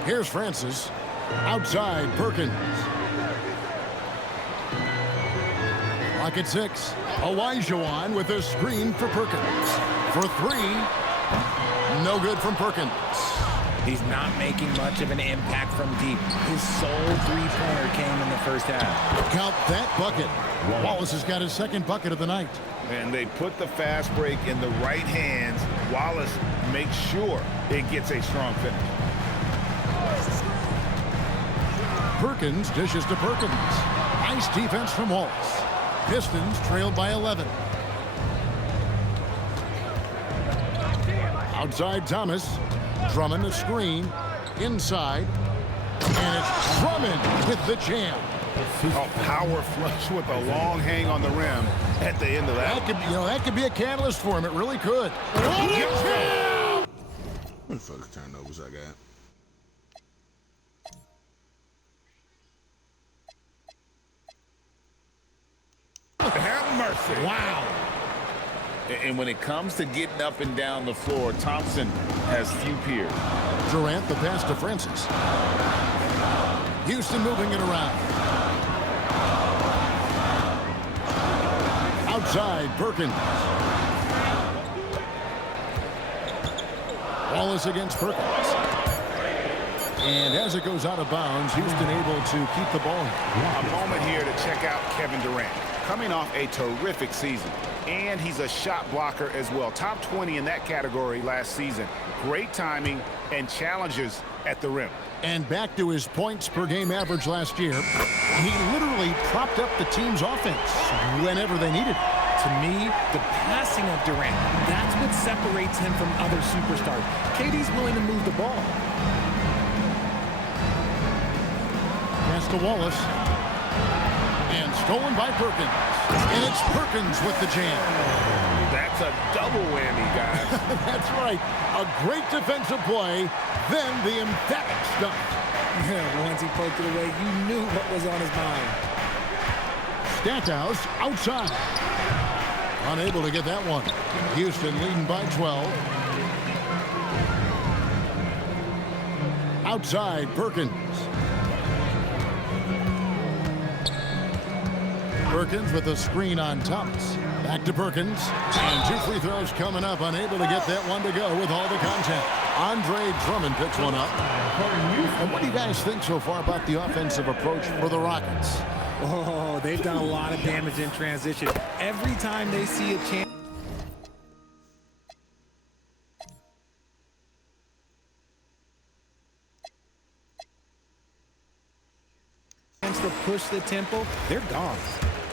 Here's Francis. Outside, Perkins. Lock at 6. Olajuwon with a screen for Perkins. For 3. No good from Perkins. He's not making much of an impact from deep. His sole three-pointer came in the first half. Count that bucket. Wallace has got his second bucket of the night. And they put the fast break in the right hands. Wallace makes sure it gets a strong finish. Perkins dishes to Perkins. Nice defense from Wallace. Pistons trailed by 11. Outside Thomas. Drummond a screen. Inside. And it's Drummond with the jam. A power flush with a long hang on the rim at the end of that. That could be a catalyst for him. It really could. What the fuck turnovers I got? Have mercy. Wow. And when it comes to getting up and down the floor, Thompson has few peers. Durant, the pass to Francis. Houston moving it around. Outside, Perkins. Wallace against Perkins. And as it goes out of bounds, Houston able to keep the ball. A moment here to check out Kevin Durant. Coming off a terrific season. And he's a shot blocker as well. Top 20 in that category last season. Great timing and challenges at the rim. And back to his points per game average last year. He literally propped up the team's offense whenever they needed it. To me, the passing of Durant, that's what separates him from other superstars. KD's willing to move the ball. Pass to Wallace. And stolen by Perkins. And it's Perkins with the jam. That's a double whammy, guys. That's right. A great defensive play, then the emphatic stuff. Once he poked it away, you knew what was on his mind. Stackhouse outside. Unable to get that one. Houston leading by 12. Outside, Perkins. Perkins with a screen on Thomas. Back to Perkins. And 2 free throws coming up. Unable to get that one to go with all the contact. Andre Drummond picks one up. And what do you guys think so far about the offensive approach for the Rockets? Oh, they've done a lot of damage in transition. Every time they see a chance to push the tempo, they're gone.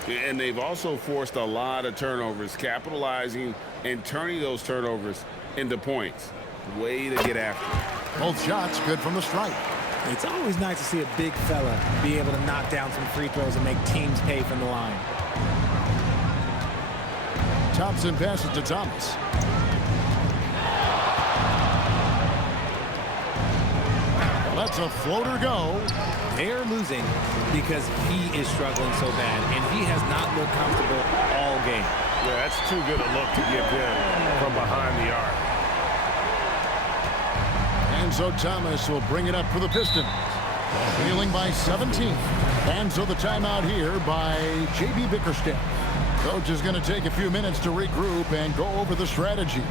And they've also forced a lot of turnovers, capitalizing and turning those turnovers into points. Way to get after it. Both shots good from the stripe. It's always nice to see a big fella be able to knock down some free throws and make teams pay from the line. Thompson passes to Thomas. Lets a floater go. They're losing because he is struggling so bad, and he has not looked comfortable all game. Yeah, that's too good a look to give him from behind the arc. And so Thomas will bring it up for the Pistons. Trailing by 17. And so the timeout here by J.B. Bickerstaff. Coach is going to take a few minutes to regroup and go over the strategy.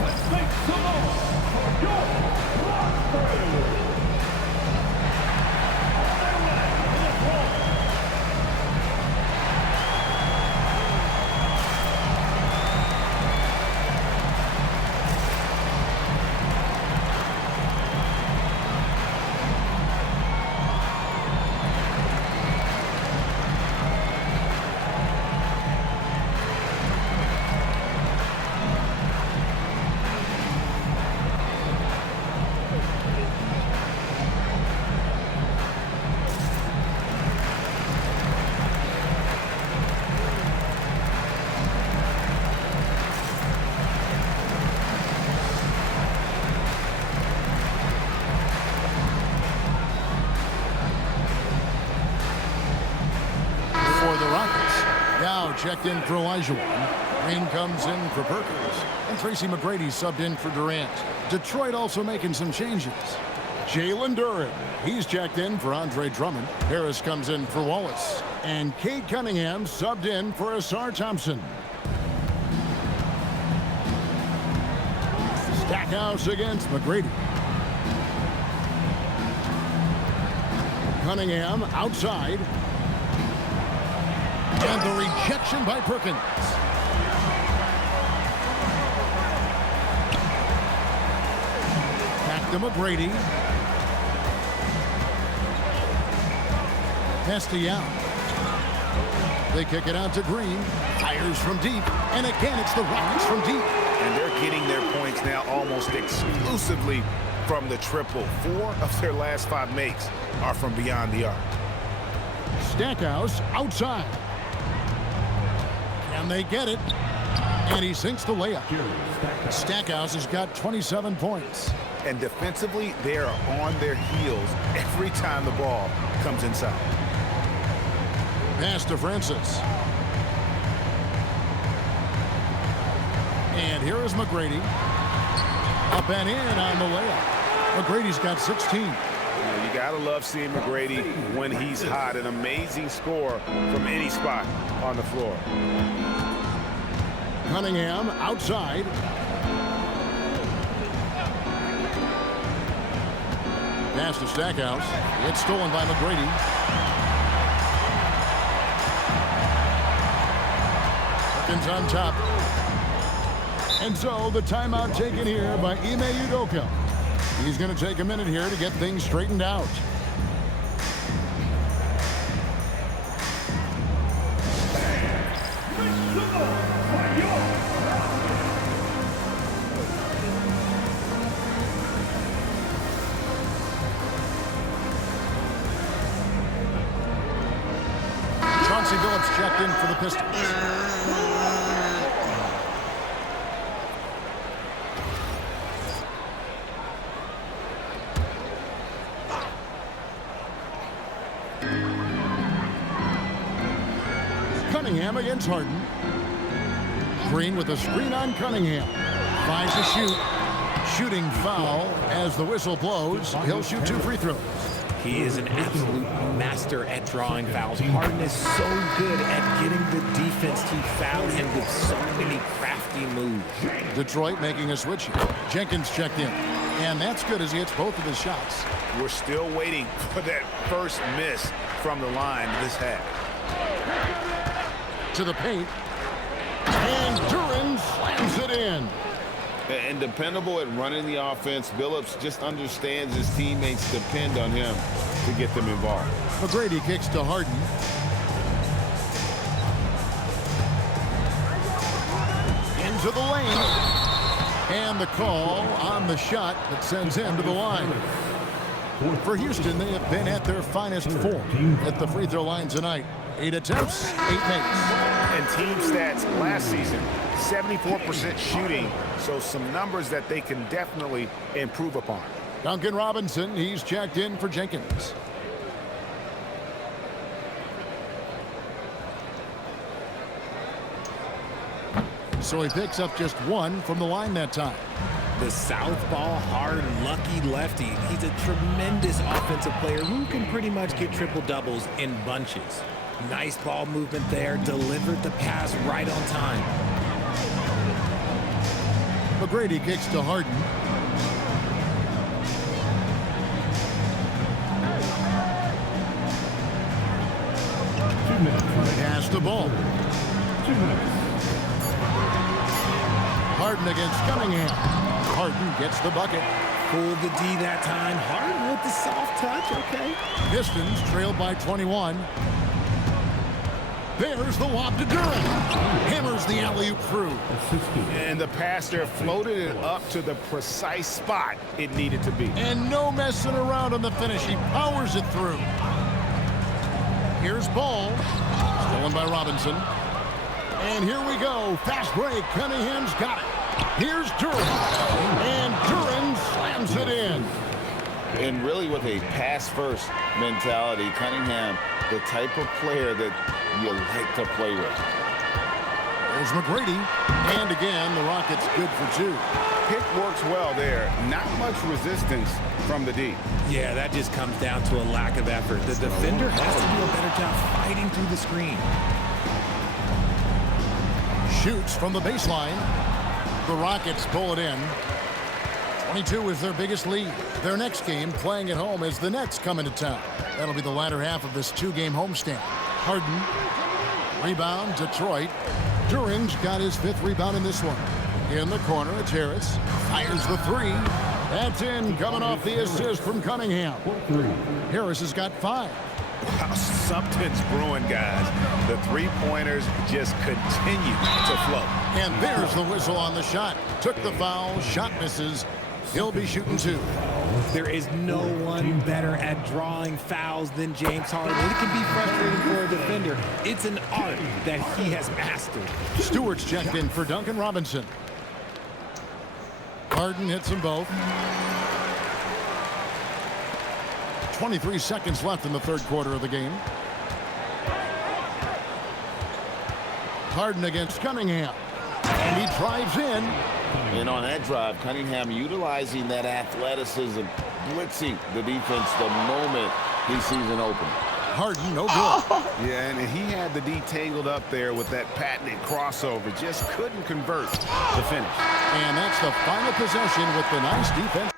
Let's make some noise for your Rockets. Checked in for Elijah. Green comes in for Perkins. And Tracy McGrady subbed in for Durant. Detroit also making some changes. Jalen Duren, he's checked in for Andre Drummond. Harris comes in for Wallace. And Cade Cunningham subbed in for Asar Thompson. Stackhouse against McGrady. Cunningham outside. And the rejection by Perkins. Back to McGrady. Castellano. They kick it out to Green. Fires from deep. And again, it's the Rockets from deep. And they're getting their points now almost exclusively from the triple. 4 of their last 5 makes are from beyond the arc. Stackhouse outside. And they get it. And he sinks the layup. Stackhouse has got 27 points. And defensively, they are on their heels every time the ball comes inside. Pass to Francis. And here is McGrady. Up and in on the layup. McGrady's got 16. You gotta love seeing McGrady when he's hot. An amazing score from any spot on the floor. Cunningham outside. Pass to Stackhouse. It's stolen by McGrady. Perkins on top. And so the timeout taken here by Ime Udoka. He's going to take a minute here to get things straightened out. Chauncey Billups checked in for the Pistons. Cunningham against Harden. Green with a screen on Cunningham. 5 to shoot. Shooting foul as the whistle blows. He'll shoot 2 free throws. He is an absolute master at drawing fouls. Harden is so good at getting the defense to foul him with so many crafty moves. Detroit making a switch here. Jenkins checked in. And that's good as he hits both of his shots. We're still waiting for that first miss from the line this half. To the paint. And Duran slams it in. And dependable at running the offense, Billups just understands his teammates depend on him to get them involved. McGrady kicks to Harden. Into the lane. And the call on the shot that sends him to the line. For Houston, they have been at their finest form at the free throw line tonight. 8 attempts, 8 makes. And team stats last season, 74% shooting, so some numbers that they can definitely improve upon. Duncan Robinson, he's checked in for Jenkins. So he picks up just 1 from the line that time. The southpaw, hard, lucky lefty. He's a tremendous offensive player who can pretty much get triple-doubles in bunches. Nice ball movement there. Delivered the pass right on time. McGrady kicks to Harden. Pass the ball. 2 minutes. Harden against Cunningham. Harden gets the bucket. Pulled the D that time. Harden with the soft touch. Okay. Pistons trailed by 21. There's the lob to Duran. Hammers the alley-oop through. And the passer floated it up to the precise spot it needed to be. And no messing around on the finish. He powers it through. Here's ball. Stolen by Robinson. And here we go. Fast break. Cunningham's got it. Here's Duran. And Duran slams it in. And really with a pass-first mentality, Cunningham, the type of player that you like to play with. There's McGrady. And again, the Rockets good for 2. Pick works well there. Not much resistance from the D. Yeah, that just comes down to a lack of effort. The defender has to do a better job fighting through the screen. Shoots from the baseline. The Rockets pull it in. 22 is their biggest lead. Their next game, playing at home, as the Nets come into town. That'll be the latter half of this 2-game homestand. Harden. Rebound, Detroit. Duran's got his 5th rebound in this one. In the corner, it's Harris. Fires the 3. That's in, coming off the assist from Cunningham. Harris has got 5. Wow, something's brewing, guys. The three-pointers just continue to flow. And there's the whistle on the shot. Took the foul, shot misses. He'll be shooting 2. There is no one better at drawing fouls than James Harden. It can be frustrating for a defender. It's an art that he has mastered. Stewart's checked in for Duncan Robinson. Harden hits them both. 23 seconds left in the 3rd quarter of the game. Harden against Cunningham. And he drives in. And on that drive, Cunningham utilizing that athleticism, blitzing the defense the moment he sees an opening. Harden, no good. Yeah, and he had the D tangled up there with that patented crossover. Just couldn't convert the finish. And that's the final possession with the nice defense.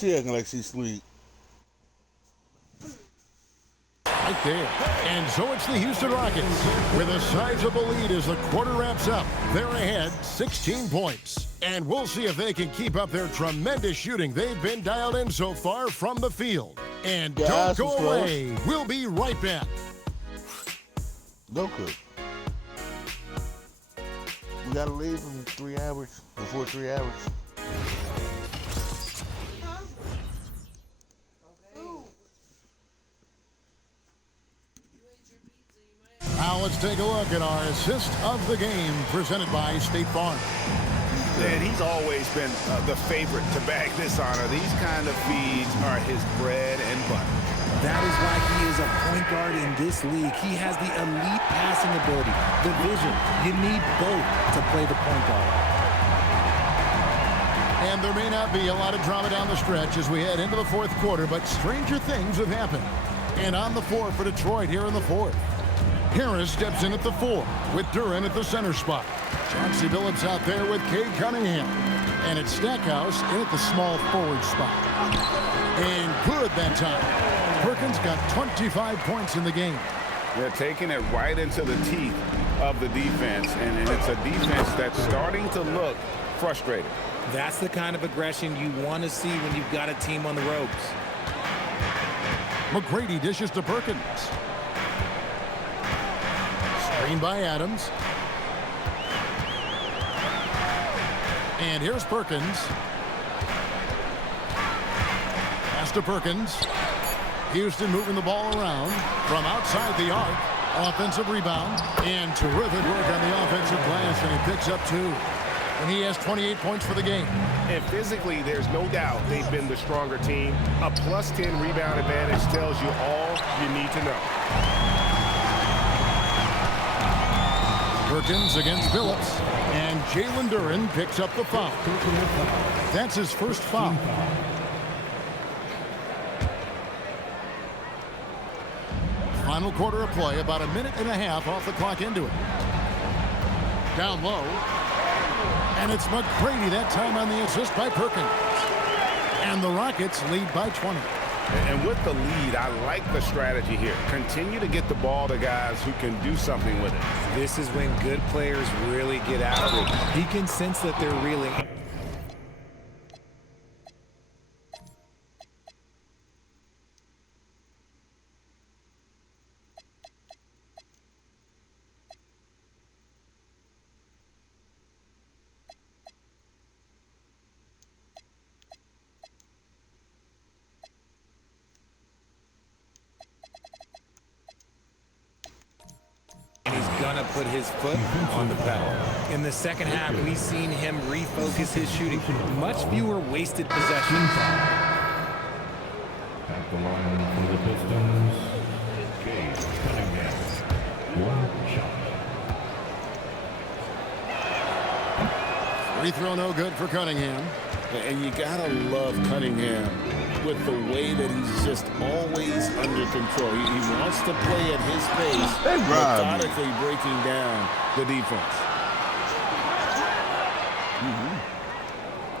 She acting like she sleep. Right right there. And so it's the Houston Rockets with a sizable lead as the quarter wraps up. They're ahead 16 points. And we'll see if they can keep up their tremendous shooting they've been dialed in so far from the field. And don't go away. We'll be right back. No good. We got to leave them 3 average, before 3 average. Now let's take a look at our assist of the game presented by State Farm. And he's always been the favorite to bag this honor. These kind of feeds are his bread and butter. That is why he is a point guard in this league. He has the elite passing ability, the vision. You need both to play the point guard. And there may not be a lot of drama down the stretch as we head into the fourth quarter, but stranger things have happened. And on the floor for Detroit here in the fourth. Harris steps in at the 4 with Duren at the center spot. Chauncey Billups out there with Cade Cunningham. And it's Stackhouse in at the small forward spot. And good that time. Perkins got 25 points in the game. They're taking it right into the teeth of the defense, and it's a defense that's starting to look frustrated. That's the kind of aggression you want to see when you've got a team on the ropes. McGrady dishes to Perkins. Screen by Adams. And here's Perkins. Pass to Perkins. Houston moving the ball around from outside the arc. Offensive rebound. And terrific work on the offensive glass, and he picks up 2. And he has 28 points for the game. And physically, there's no doubt they've been the stronger team. A +10 rebound advantage tells you all you need to know. Perkins against Billups. And Jalen Duren picks up the foul. That's his first foul. Final quarter of play, about 1.5 minutes off the clock into it. Down low. And it's McGrady that time on the assist by Perkins. And the Rockets lead by 20. And with the lead, I like the strategy here. Continue to get the ball to guys who can do something with it. This is when good players really get after it. He can sense that they're reeling. Gonna put his foot on the pedal. In the second half, we've seen him refocus his shooting. Much fewer wasted possessions. At the line for the Pistons, Cade Cunningham. 1 shot. Free throw no good for Cunningham. And you gotta love Cunningham with the way that he's just always under control. He wants to play at his pace, methodically breaking down the defense.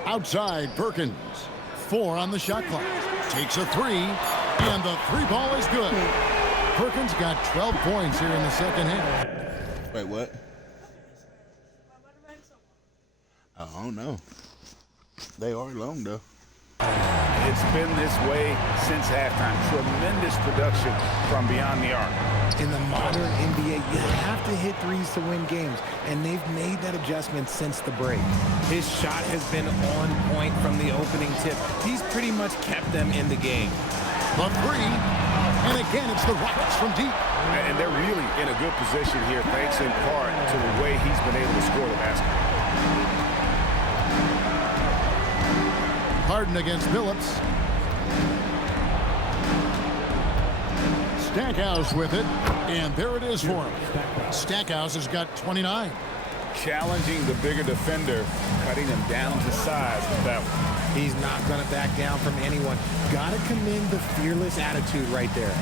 Outside, Perkins. 4 on the shot clock. Takes a 3, and the 3 ball is good. Perkins got 12 points here in the second half. Wait, what? I don't know. They are long, though. It's been this way since halftime. Tremendous production from beyond the arc. In the modern NBA, you have to hit threes to win games, and they've made that adjustment since the break. His shot has been on point from the opening tip. He's pretty much kept them in the game. The 3, and again, it's the Rockets from deep. And they're really in a good position here, thanks in part to the way he's been able to score the basket. Harden against Billups. Stackhouse with it, and there it is for him. Stackhouse has got 29. Challenging the bigger defender, cutting him down to size with that one. He's not going to back down from anyone. Got to commend the fearless attitude right there.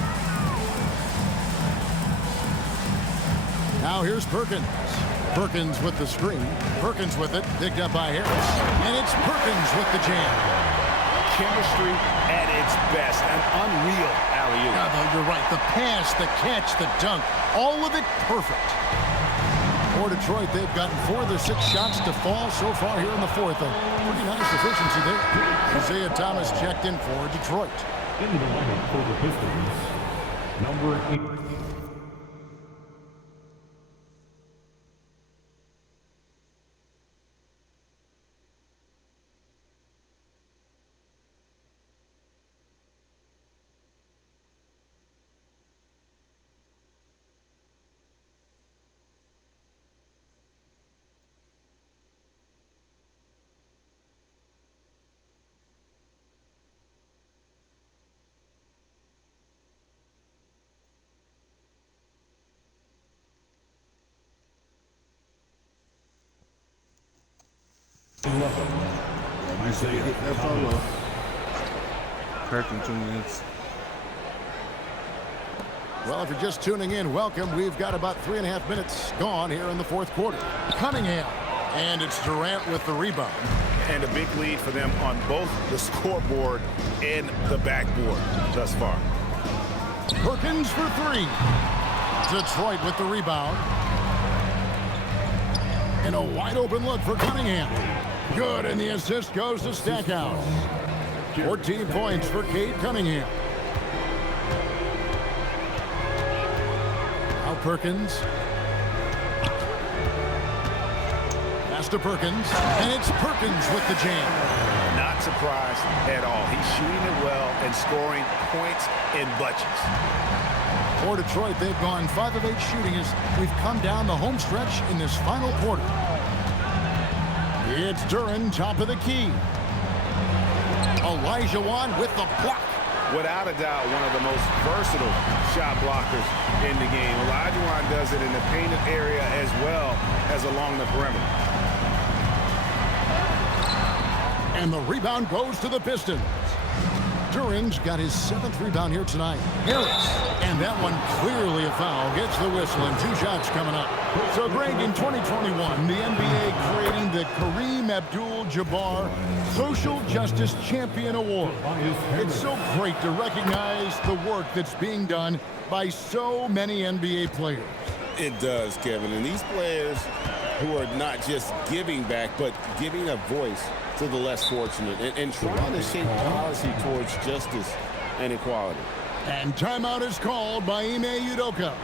Now here's Perkins. Perkins with the screen. Perkins with it, picked up by Harris. And it's Perkins with the jam. chemistry at its best. An unreal alley-oop. Yeah, you're right. The pass, the catch, the dunk, all of it perfect. For Detroit, they've gotten 4 of their 6 shots to fall so far here in the fourth. A pretty nice efficiency there. Isaiah Thomas checked in for Detroit. In the lineup for the Pistons, number 8. Isaiah that follow. Cracking twins. Well, if you're just tuning in, welcome. We've got about 3.5 minutes gone here in the fourth quarter. Cunningham. And it's Durant with the rebound. And a big lead for them on both the scoreboard and the backboard thus far. Perkins for 3. Detroit with the rebound. And a wide open look for Cunningham. Good, and the assist goes to Stackhouse. 14 points for Cade Cunningham. Now Perkins. Pass to Perkins, and it's Perkins with the jam. Not surprised at all. He's shooting it well and scoring points in bunches. For Detroit, they've gone 5 of 8 shooting as we've come down the home stretch in this final quarter. It's Duren, top of the key. Olajuwon with the block. Without a doubt, one of the most versatile shot blockers in the game. Olajuwon does it in the painted area as well as along the perimeter. And the rebound goes to the Pistons. Duren's got his 7th rebound here tonight. Harris. And that one clearly a foul. Gets the whistle and 2 shots coming up. So, Greg, in 2021, the NBA creating the Kareem Abdul-Jabbar Social Justice Champion Award. It's so great to recognize the work that's being done by so many NBA players. It does, Kevin. And these players who are not just giving back, but giving a voice to the less fortunate and trying to shape policy towards justice and equality. And timeout is called by Ime Udoka.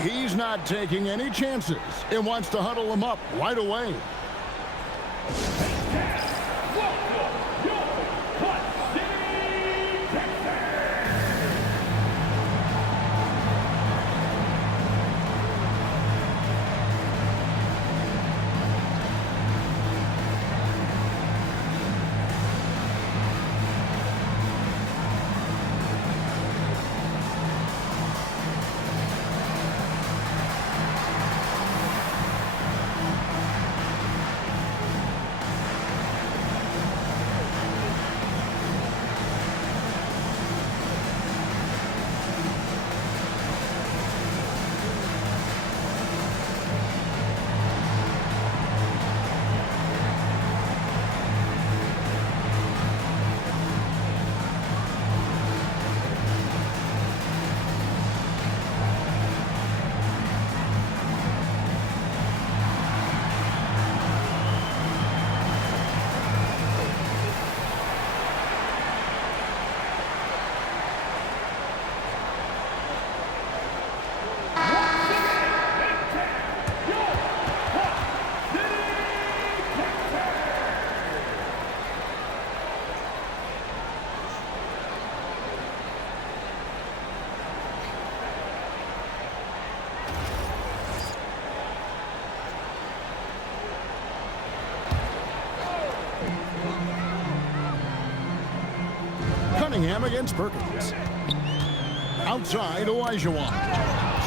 He's not taking any chances and wants to huddle them up right away. Cunningham against Perkins. Outside, Olajuwon.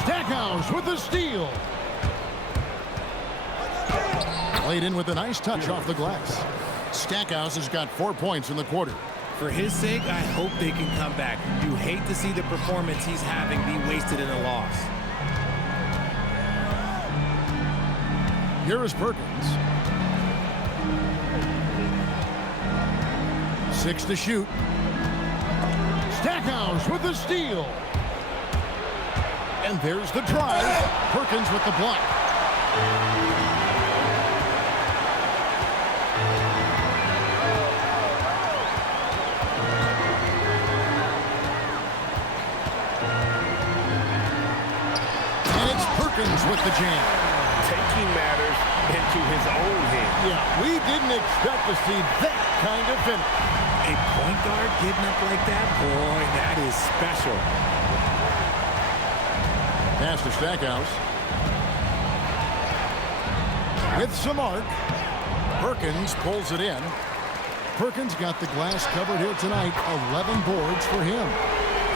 Stackhouse with the steal. Played in with a nice touch off the glass. Stackhouse has got 4 points in the quarter. For his sake, I hope they can come back. You hate to see the performance he's having be wasted in a loss. Here is Perkins. 6 to shoot. Stackhouse with the steal. And there's the drive. Perkins with the block. And it's Perkins with the jam. Taking matters into his own hands. Yeah, we didn't expect to see that kind of finish. A point guard getting up like that, boy, that is special. Pass to Stackhouse. With some arc. Perkins pulls it in. Perkins got the glass covered here tonight. 11 boards for him.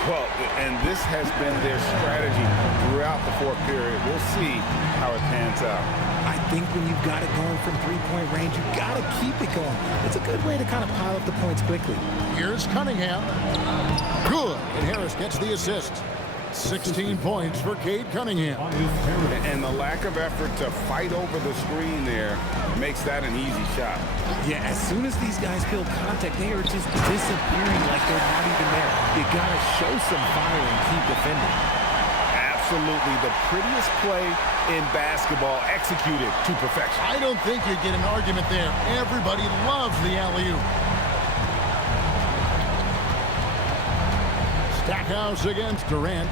Well, and this has been their strategy throughout the fourth period. We'll see how it pans out. I think when you've got it going from three-point range, you've got to keep it going. It's a good way to kind of pile up the points quickly. Here's Cunningham. Good. And Harris gets the assist. 16 points for Cade Cunningham. And the lack of effort to fight over the screen there makes that an easy shot. Yeah, as soon as these guys feel contact, they are just disappearing like they're not even there. You got to show some fire and keep defending. Absolutely the prettiest play in basketball executed to perfection. I don't think you get an argument there. Everybody loves the alley-oop. Stackhouse against Durant.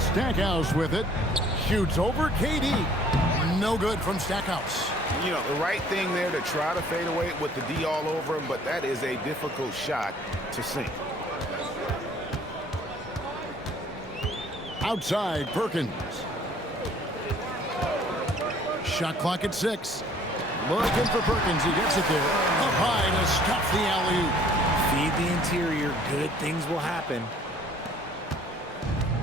Stackhouse with it. Shoots over KD. No good from Stackhouse. You know, the right thing there to try to fade away with the D all over him, but that is a difficult shot to sink. Outside, Perkins. Shot clock at 6. Looking for Perkins. He gets it there. Up high to stuff the alley-oop. Feed the interior. Good things will happen.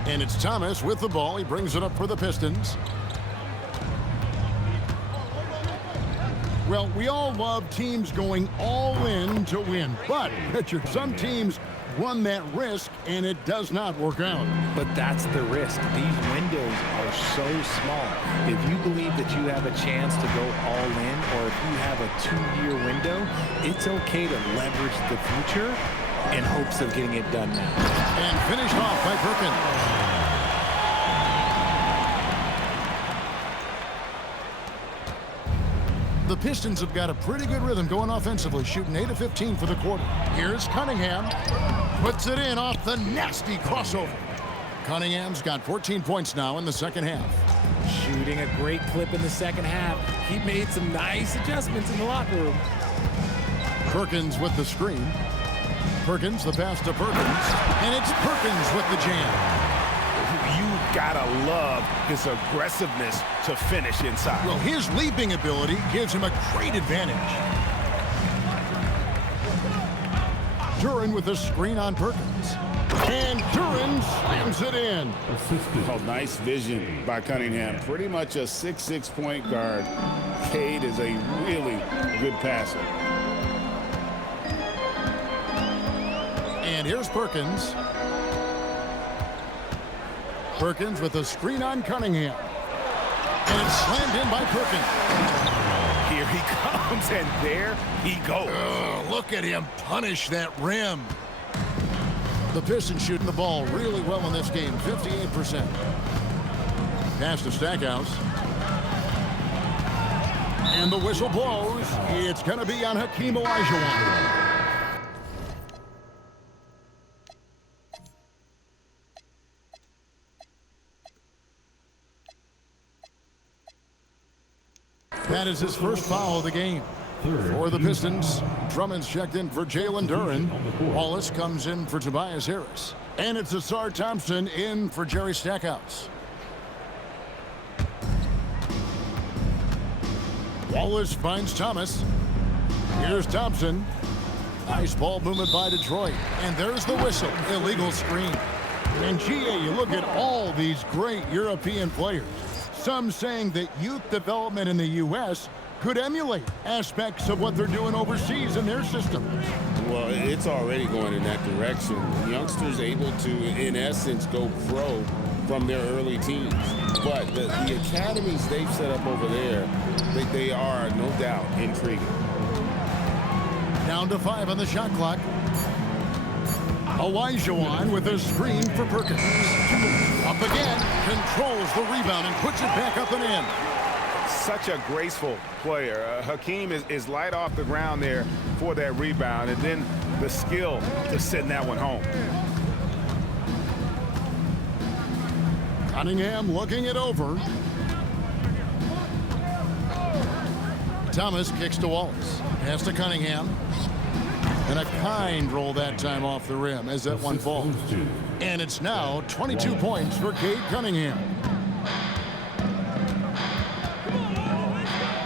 And it's Thomas with the ball. He brings it up for the Pistons. Well, we all love teams going all in to win. But Richard, some teams run that risk, and it does not work out. But that's the risk. These windows are so small. If you believe that you have a chance to go all in, or if you have a 2-year window, it's okay to leverage the future in hopes of getting it done now. And finished off by Perkins. The Pistons have got a pretty good rhythm going offensively, shooting 8 of 15 for the quarter. Here's Cunningham. Puts it in off the nasty crossover. Cunningham's got 14 points now in the second half. Shooting a great clip in the second half. He made some nice adjustments in the locker room. Perkins with the screen. Perkins, the pass to Perkins. And it's Perkins with the jam. You gotta love his aggressiveness to finish inside. Well, his leaping ability gives him a great advantage. Duran with the screen on Perkins. And Duran slams it in. Oh, nice vision by Cunningham. Pretty much a 6'6" point guard. Cade is a really good passer. And here's Perkins. Perkins with a screen on Cunningham. And it's slammed in by Perkins. Here he comes, and there he goes. Oh, look at him punish that rim. The Pistons shooting the ball really well in this game, 58%. Pass to Stackhouse. And the whistle blows. It's going to be on Hakeem Olajuwon. That is his first foul of the game. For the Pistons, Drummond's checked in for Jalen Duran. Wallace comes in for Tobias Harris. And it's Asar Thompson in for Jerry Stackhouse. Wallace finds Thomas. Here's Thompson. Nice ball movement by Detroit. And there's the whistle. Illegal screen. And GA, you look at all these great European players. Some saying that youth development in the U.S. could emulate aspects of what they're doing overseas in their system. Well, it's already going in that direction. Youngsters able to, in essence, go pro from their early teens. But the academies they've set up over there, they are, no doubt, intriguing. Down to 5 on the shot clock. Elijah with a screen for Perkins. Up again, controls the rebound and puts it back up and in. Such a graceful player. Hakeem is light off the ground there for that rebound, and then the skill to send that one home. Cunningham looking it over. Thomas kicks to Wallace. Pass to Cunningham. And a kind roll that time off the rim as that one falls. And it's now 22 points for Cade Cunningham.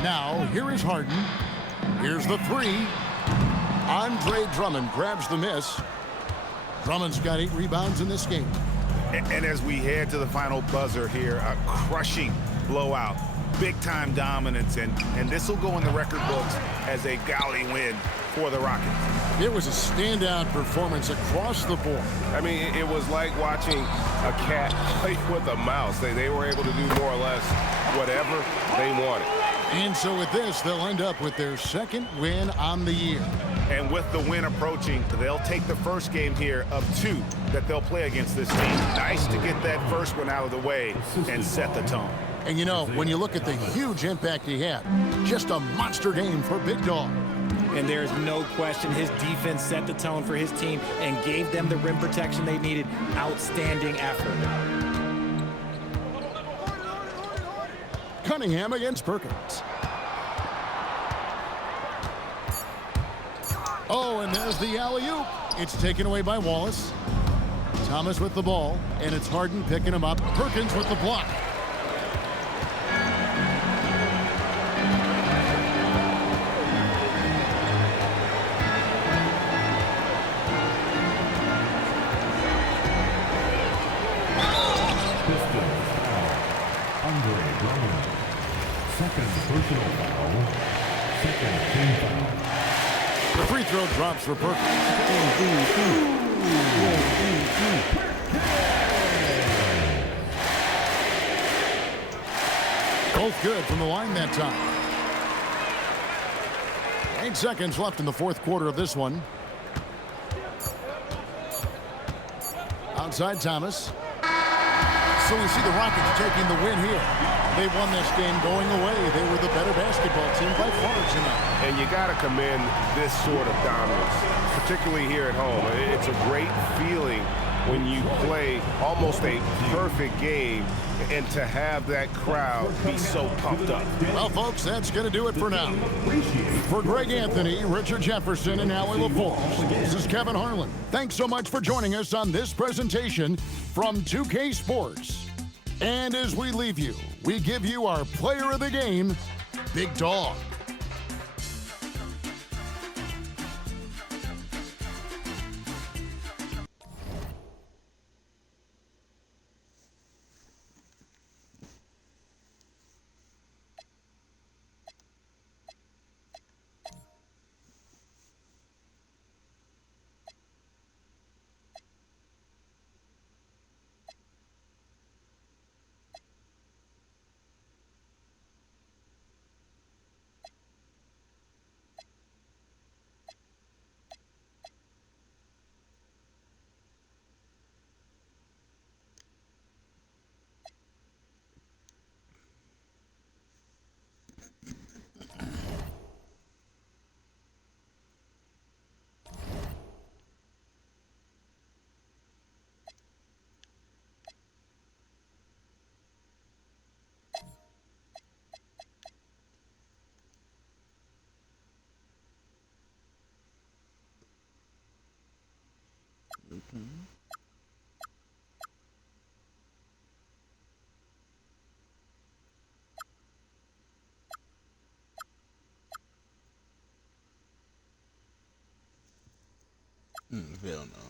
Now, here is Harden. Here's the three. Andre Drummond grabs the miss. Drummond's got 8 rebounds in this game. And as we head to the final buzzer here, a crushing blowout. Big-time dominance, and this will go in the record books as a gaudy win for the Rockets. It was a standout performance across the board. I mean, it was like watching a cat play with a mouse. They were able to do more or less whatever they wanted. And so with this, they'll end up with their second win on the year. And with the win approaching, they'll take the first game here of 2 that they'll play against this team. Nice to get that first one out of the way and set the tone. And you know, when you look at the huge impact he had, just a monster game for Big Dog. And there's no question his defense set the tone for his team and gave them the rim protection they needed. Outstanding effort. Cunningham against Perkins. Oh, and there's the alley-oop. It's taken away by Wallace. Thomas with the ball, and it's Harden picking him up. Perkins with the block. Second personal foul. Second team foul. The free throw drops for Perkins. Both good from the line that time. 8 seconds left in the fourth quarter of this one. Outside Thomas. So we see the Rockets taking the win here. They won this game going away. They were the better basketball team by far tonight. And you got to commend this sort of dominance, particularly here at home. It's a great feeling when you play almost a perfect game and to have that crowd be so pumped up. Well, folks, that's going to do it for now. For Greg Anthony, Richard Jefferson, and Howie LaForce, this is Kevin Harlan. Thanks so much for joining us on this presentation from 2K Sports. And as we leave you, we give you our player of the game, Big Dog. Hell no.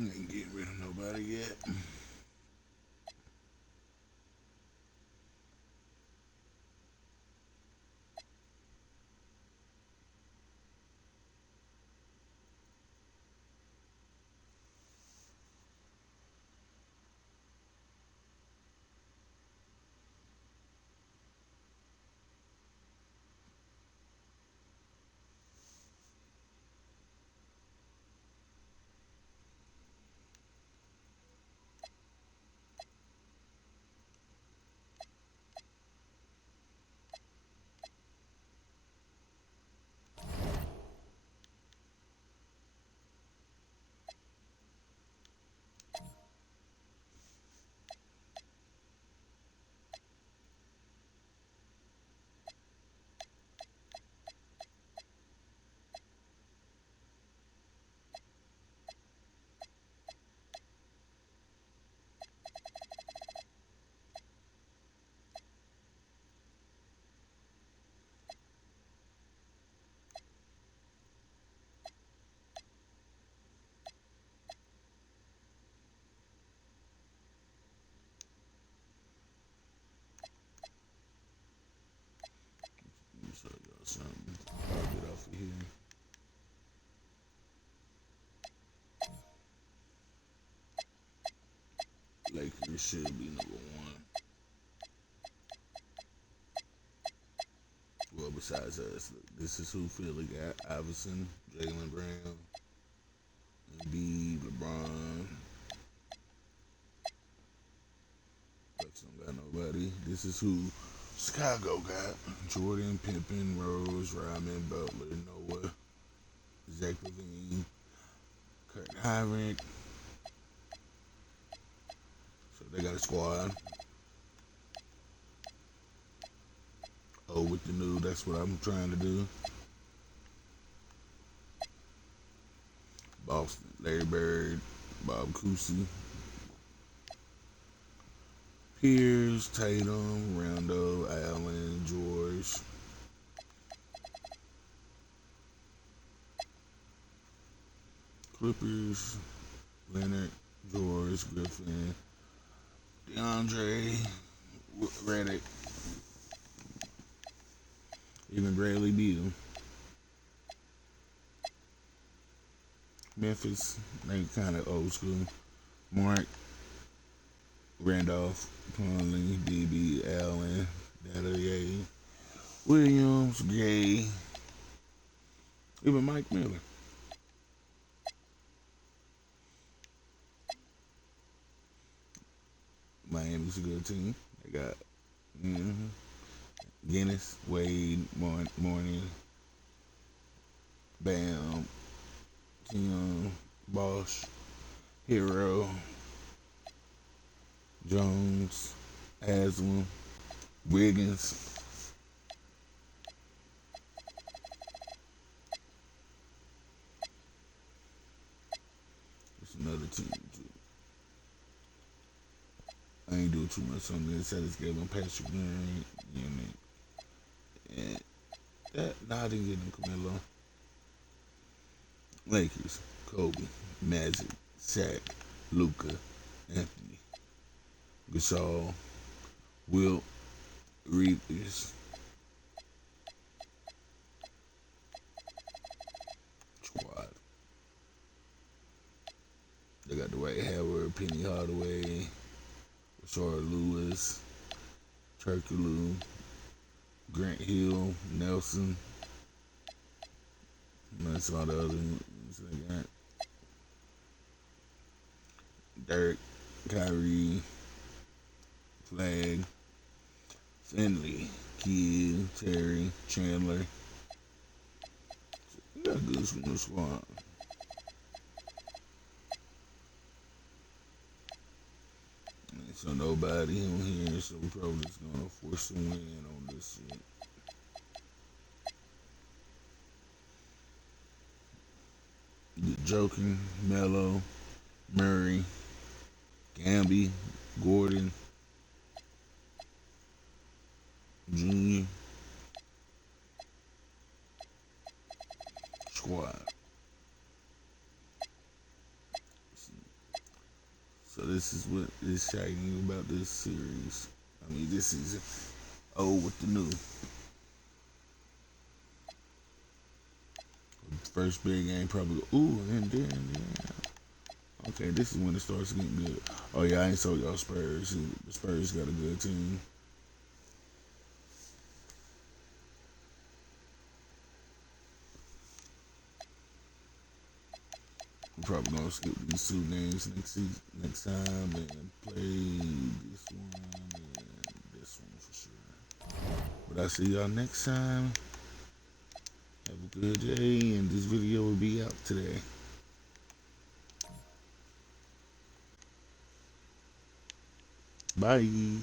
Ain't getting rid of nobody yet. Let me show y'all something. I'll get off of here. Lakers should be number one. Well, besides us, this is who Philly got: Iverson, Jaylen Brown, Embiid, LeBron. Bucks don't got nobody. This is who Chicago got: Jordan, Pippen, Rose, Rodman, Butler, Noah, Zach LaVine, Kurt Hinrich. So they got a squad. Oh, with the new, that's what I'm trying to do. Boston, Larry Bird, Bob Cousy, Pierce, Tatum, Rondo, Allen, George. Clippers, Leonard, George, Griffin, DeAndre, Redick, even Bradley Beal. Memphis, they kind of old school. Mark, Randolph, Conley, DB, Allen, Dadier, Williams, Gay, even Mike Miller. Miami's a good team. They got Guinness, Wade, Morning, Bam, Tim, Bosch, Hero, Jones, Haslam, Wiggins. It's another team too. I ain't doing too much on this. I just gave him Patrick Green, you know, and that. Nah, I didn't get him Camilo. Lakers, Kobe, Magic, Shaq, Luka, Anthony, Gasol, Wilt, Reeves, squad. They got Dwight Howard, Penny Hardaway, Rashard Lewis, Turkoglu, Grant Hill, Nelson. And that's all the other ones they got. Dirk, Kyrie, Flag, Finley, Kidd, Terry, Chandler. You got a good squad. So nobody on here, so we're probably just gonna force a win on this shit. The Joking, Melo, Murray, Gamby, Gordon, Junior, squad. So this is what is shocking about this series. I mean, this season. Old with the new. First big game probably go, ooh, and then. Okay, this is when it starts getting good. Oh yeah, I ain't sold y'all Spurs. The Spurs got a good team. We're probably gonna skip these 2 games next time and play this one and this one for sure. But I'll see y'all next time. Have a good day, and this video will be out today. Bye.